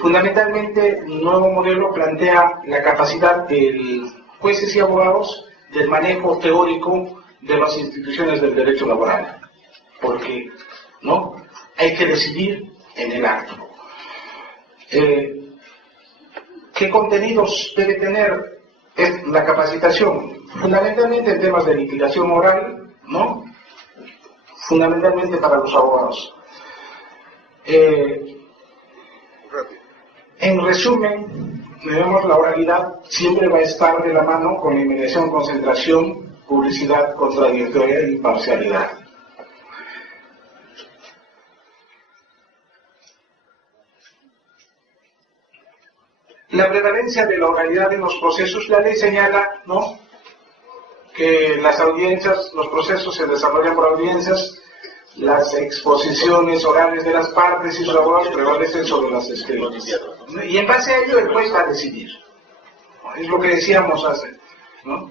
Fundamentalmente, el nuevo modelo plantea la capacidad de jueces y abogados del manejo teórico de las instituciones del derecho laboral, porque, ¿no?, hay que decidir en el acto. ¿Qué contenidos debe tener la capacitación? Fundamentalmente en temas de litigación oral, ¿no?, fundamentalmente para los abogados. En resumen, digamos, la oralidad siempre va a estar de la mano con la inmediación, concentración, publicidad, contradictoria e imparcialidad. La prevalencia de la oralidad en los procesos, la ley señala, ¿no?, que las audiencias, los procesos se desarrollan por audiencias, las exposiciones orales de las partes y sus abogados prevalecen sobre las escritas. Y en base a ello el juez va a decidir. Es lo que decíamos hace, ¿no?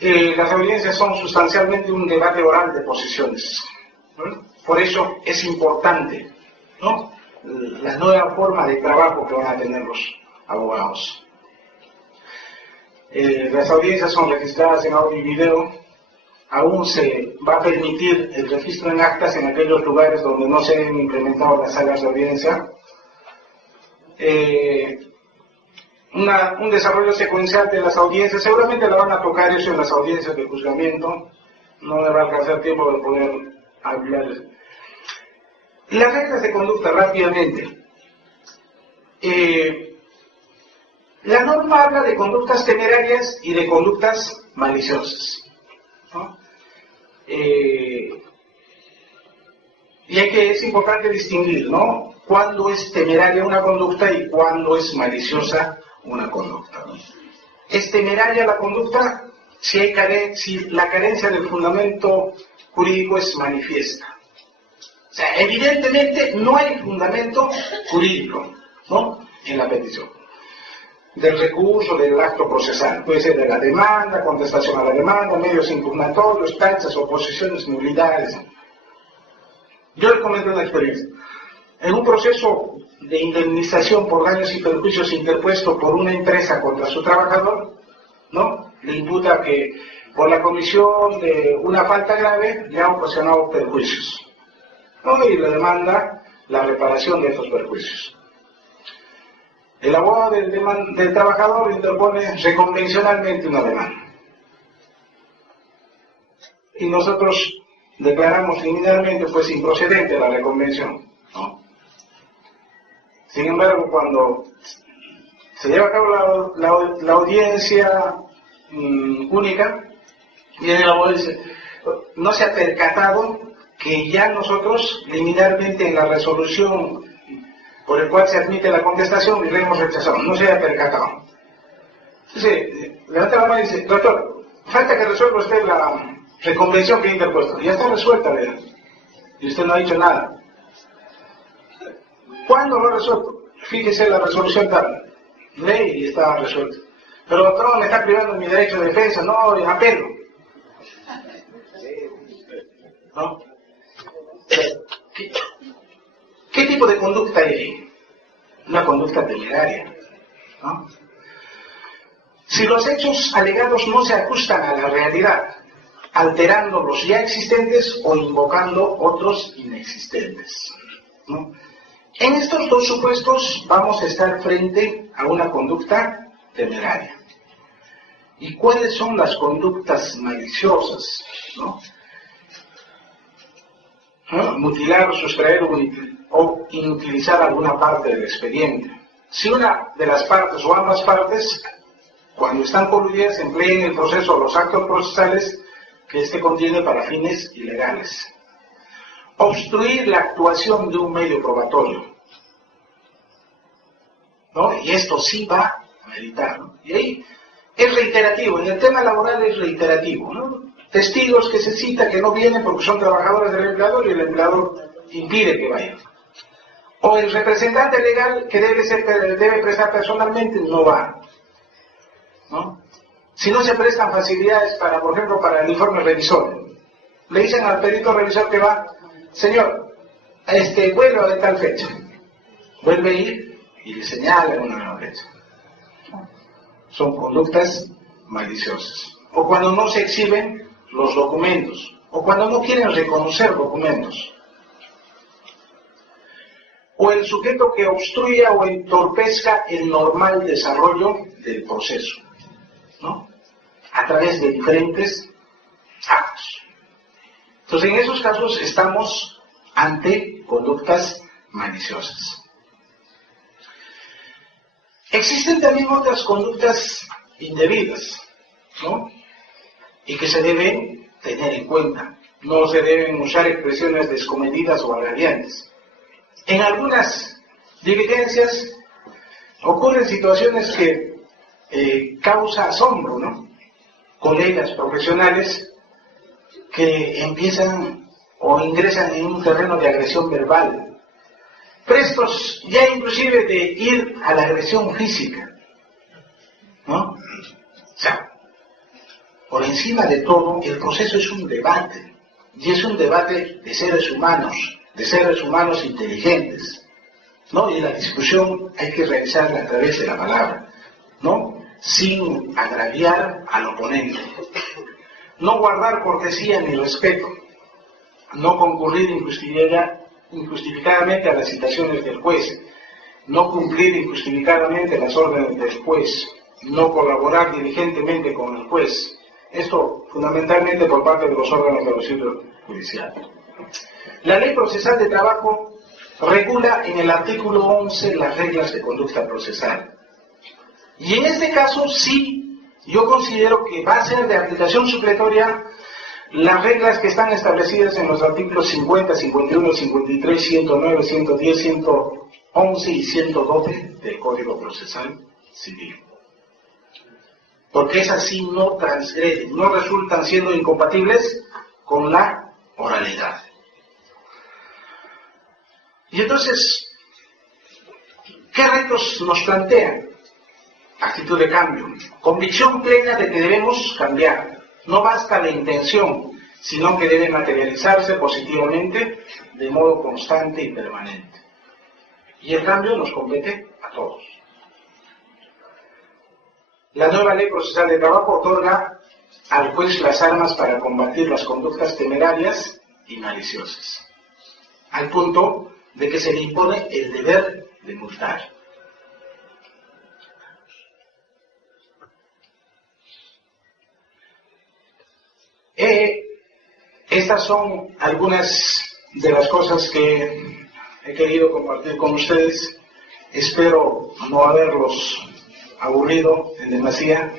Las audiencias son sustancialmente un debate oral de posiciones, ¿no? Por eso es importante, ¿no?, la nueva forma de trabajo que van a tener los abogados. Las audiencias son registradas en audio y video. Aún se va a permitir el registro en actas en aquellos lugares donde no se han implementado las salas de audiencia. Un desarrollo secuencial de las audiencias, seguramente la van a tocar eso en las audiencias de juzgamiento, no me va a alcanzar tiempo de poder hablar. Las reglas de conducta, rápidamente. La norma habla de conductas temerarias y de conductas maliciosas, ¿no? Y es importante distinguir, ¿no?, cuándo es temeraria una conducta y cuándo es maliciosa una conducta, ¿no? Es temeraria la conducta si la carencia del fundamento jurídico es manifiesta. O sea, evidentemente no hay fundamento jurídico, ¿no?, en la petición. Del recurso, del acto procesal, puede ser de la demanda, contestación a la demanda, medios impugnatorios, tachas, oposiciones, nulidades. Yo les comento una experiencia. En un proceso de indemnización por daños y perjuicios interpuesto por una empresa contra su trabajador, ¿no?, le imputa que por la comisión de una falta grave le ha ocasionado perjuicios, ¿no?, y le demanda la reparación de estos perjuicios. El abogado del trabajador interpone reconvencionalmente una demanda. Y nosotros declaramos liminalmente pues improcedente la reconvención, ¿no? Sin embargo, cuando se lleva a cabo la audiencia única, viene el abogado y dice, no se ha percatado que ya nosotros liminalmente en la resolución por el cual se admite la contestación y le hemos rechazado, no se haya percatado. Entonces, levanta la mano y dice, doctor, falta que resuelva usted la reconvención que he interpuesto. Ya está resuelta, ¿verdad? Y usted no ha dicho nada. ¿Cuándo lo ha resuelto? Fíjese la resolución tal. Ley y está resuelta. Pero doctor, me está privando de mi derecho de defensa. No, apelo. ¿No? ¿Qué tipo de conducta hay? Una conducta temeraria, ¿no? Si los hechos alegados no se ajustan a la realidad, alterando los ya existentes o invocando otros inexistentes, ¿no? En estos dos supuestos vamos a estar frente a una conducta temeraria. ¿Y cuáles son las conductas maliciosas, ¿no? Mutilar, sustraer o inutilizar alguna parte del expediente. Si una de las partes o ambas partes, cuando están coludidas, empleen el proceso o los actos procesales que éste contiene para fines ilegales. Obstruir la actuación de un medio probatorio, ¿no? Y esto sí va a meditar, ¿no? Y ahí es reiterativo, en el tema laboral es reiterativo, ¿no? Testigos que se cita que no vienen porque son trabajadores del empleador y el empleador impide que vayan. O el representante legal que debe prestar personalmente no va. ¿no? Si no se prestan facilidades para, por ejemplo, para el informe revisor, le dicen al perito revisor que va, señor, vuelva de tal fecha, vuelve a ir y le señalan una nueva fecha. Son conductas maliciosas. O cuando no se exhiben los documentos, o cuando no quieren reconocer documentos. O el sujeto que obstruya o entorpezca el normal desarrollo del proceso, ¿no? A través de diferentes actos. Entonces, en esos casos estamos ante conductas maliciosas. Existen también otras conductas indebidas, ¿no? Y que se deben tener en cuenta. No se deben usar expresiones descomedidas o agraviantes. En algunas diligencias ocurren situaciones que causa asombro, ¿no? Colegas profesionales que empiezan o ingresan en un terreno de agresión verbal, prestos ya inclusive de ir a la agresión física, ¿no? O sea, por encima de todo, el proceso es un debate, y es un debate de seres humanos inteligentes, ¿no? Y la discusión hay que realizarla a través de la palabra, ¿no? Sin agraviar al oponente. No guardar cortesía ni respeto. No concurrir injustificadamente a las citaciones del juez. No cumplir injustificadamente las órdenes del juez. No colaborar diligentemente con el juez. Esto fundamentalmente por parte de los órganos del auxilio judicial. La Ley Procesal de Trabajo regula en el artículo 11 las reglas de conducta procesal. Y en este caso sí, yo considero que va a ser de aplicación supletoria las reglas que están establecidas en los artículos 50, 51, 53, 109, 110, 111 y 112 del Código Procesal Civil. Porque esas sí no transgreden, no resultan siendo incompatibles con la oralidad. Y entonces, ¿qué retos nos plantean? Actitud de cambio, convicción plena de que debemos cambiar. No basta la intención, sino que debe materializarse positivamente de modo constante y permanente. Y el cambio nos compete a todos. La nueva Ley Procesal de Trabajo otorga al juez las armas para combatir las conductas temerarias y maliciosas, al punto de que se le impone el deber de multar. Estas son algunas de las cosas que he querido compartir con ustedes. Espero no haberlos aburrido en demasía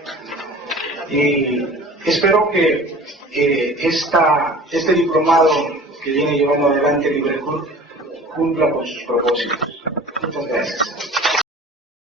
y espero que este diplomado que viene llevando adelante LibreCur cumpla con sus propósitos. Muchas gracias.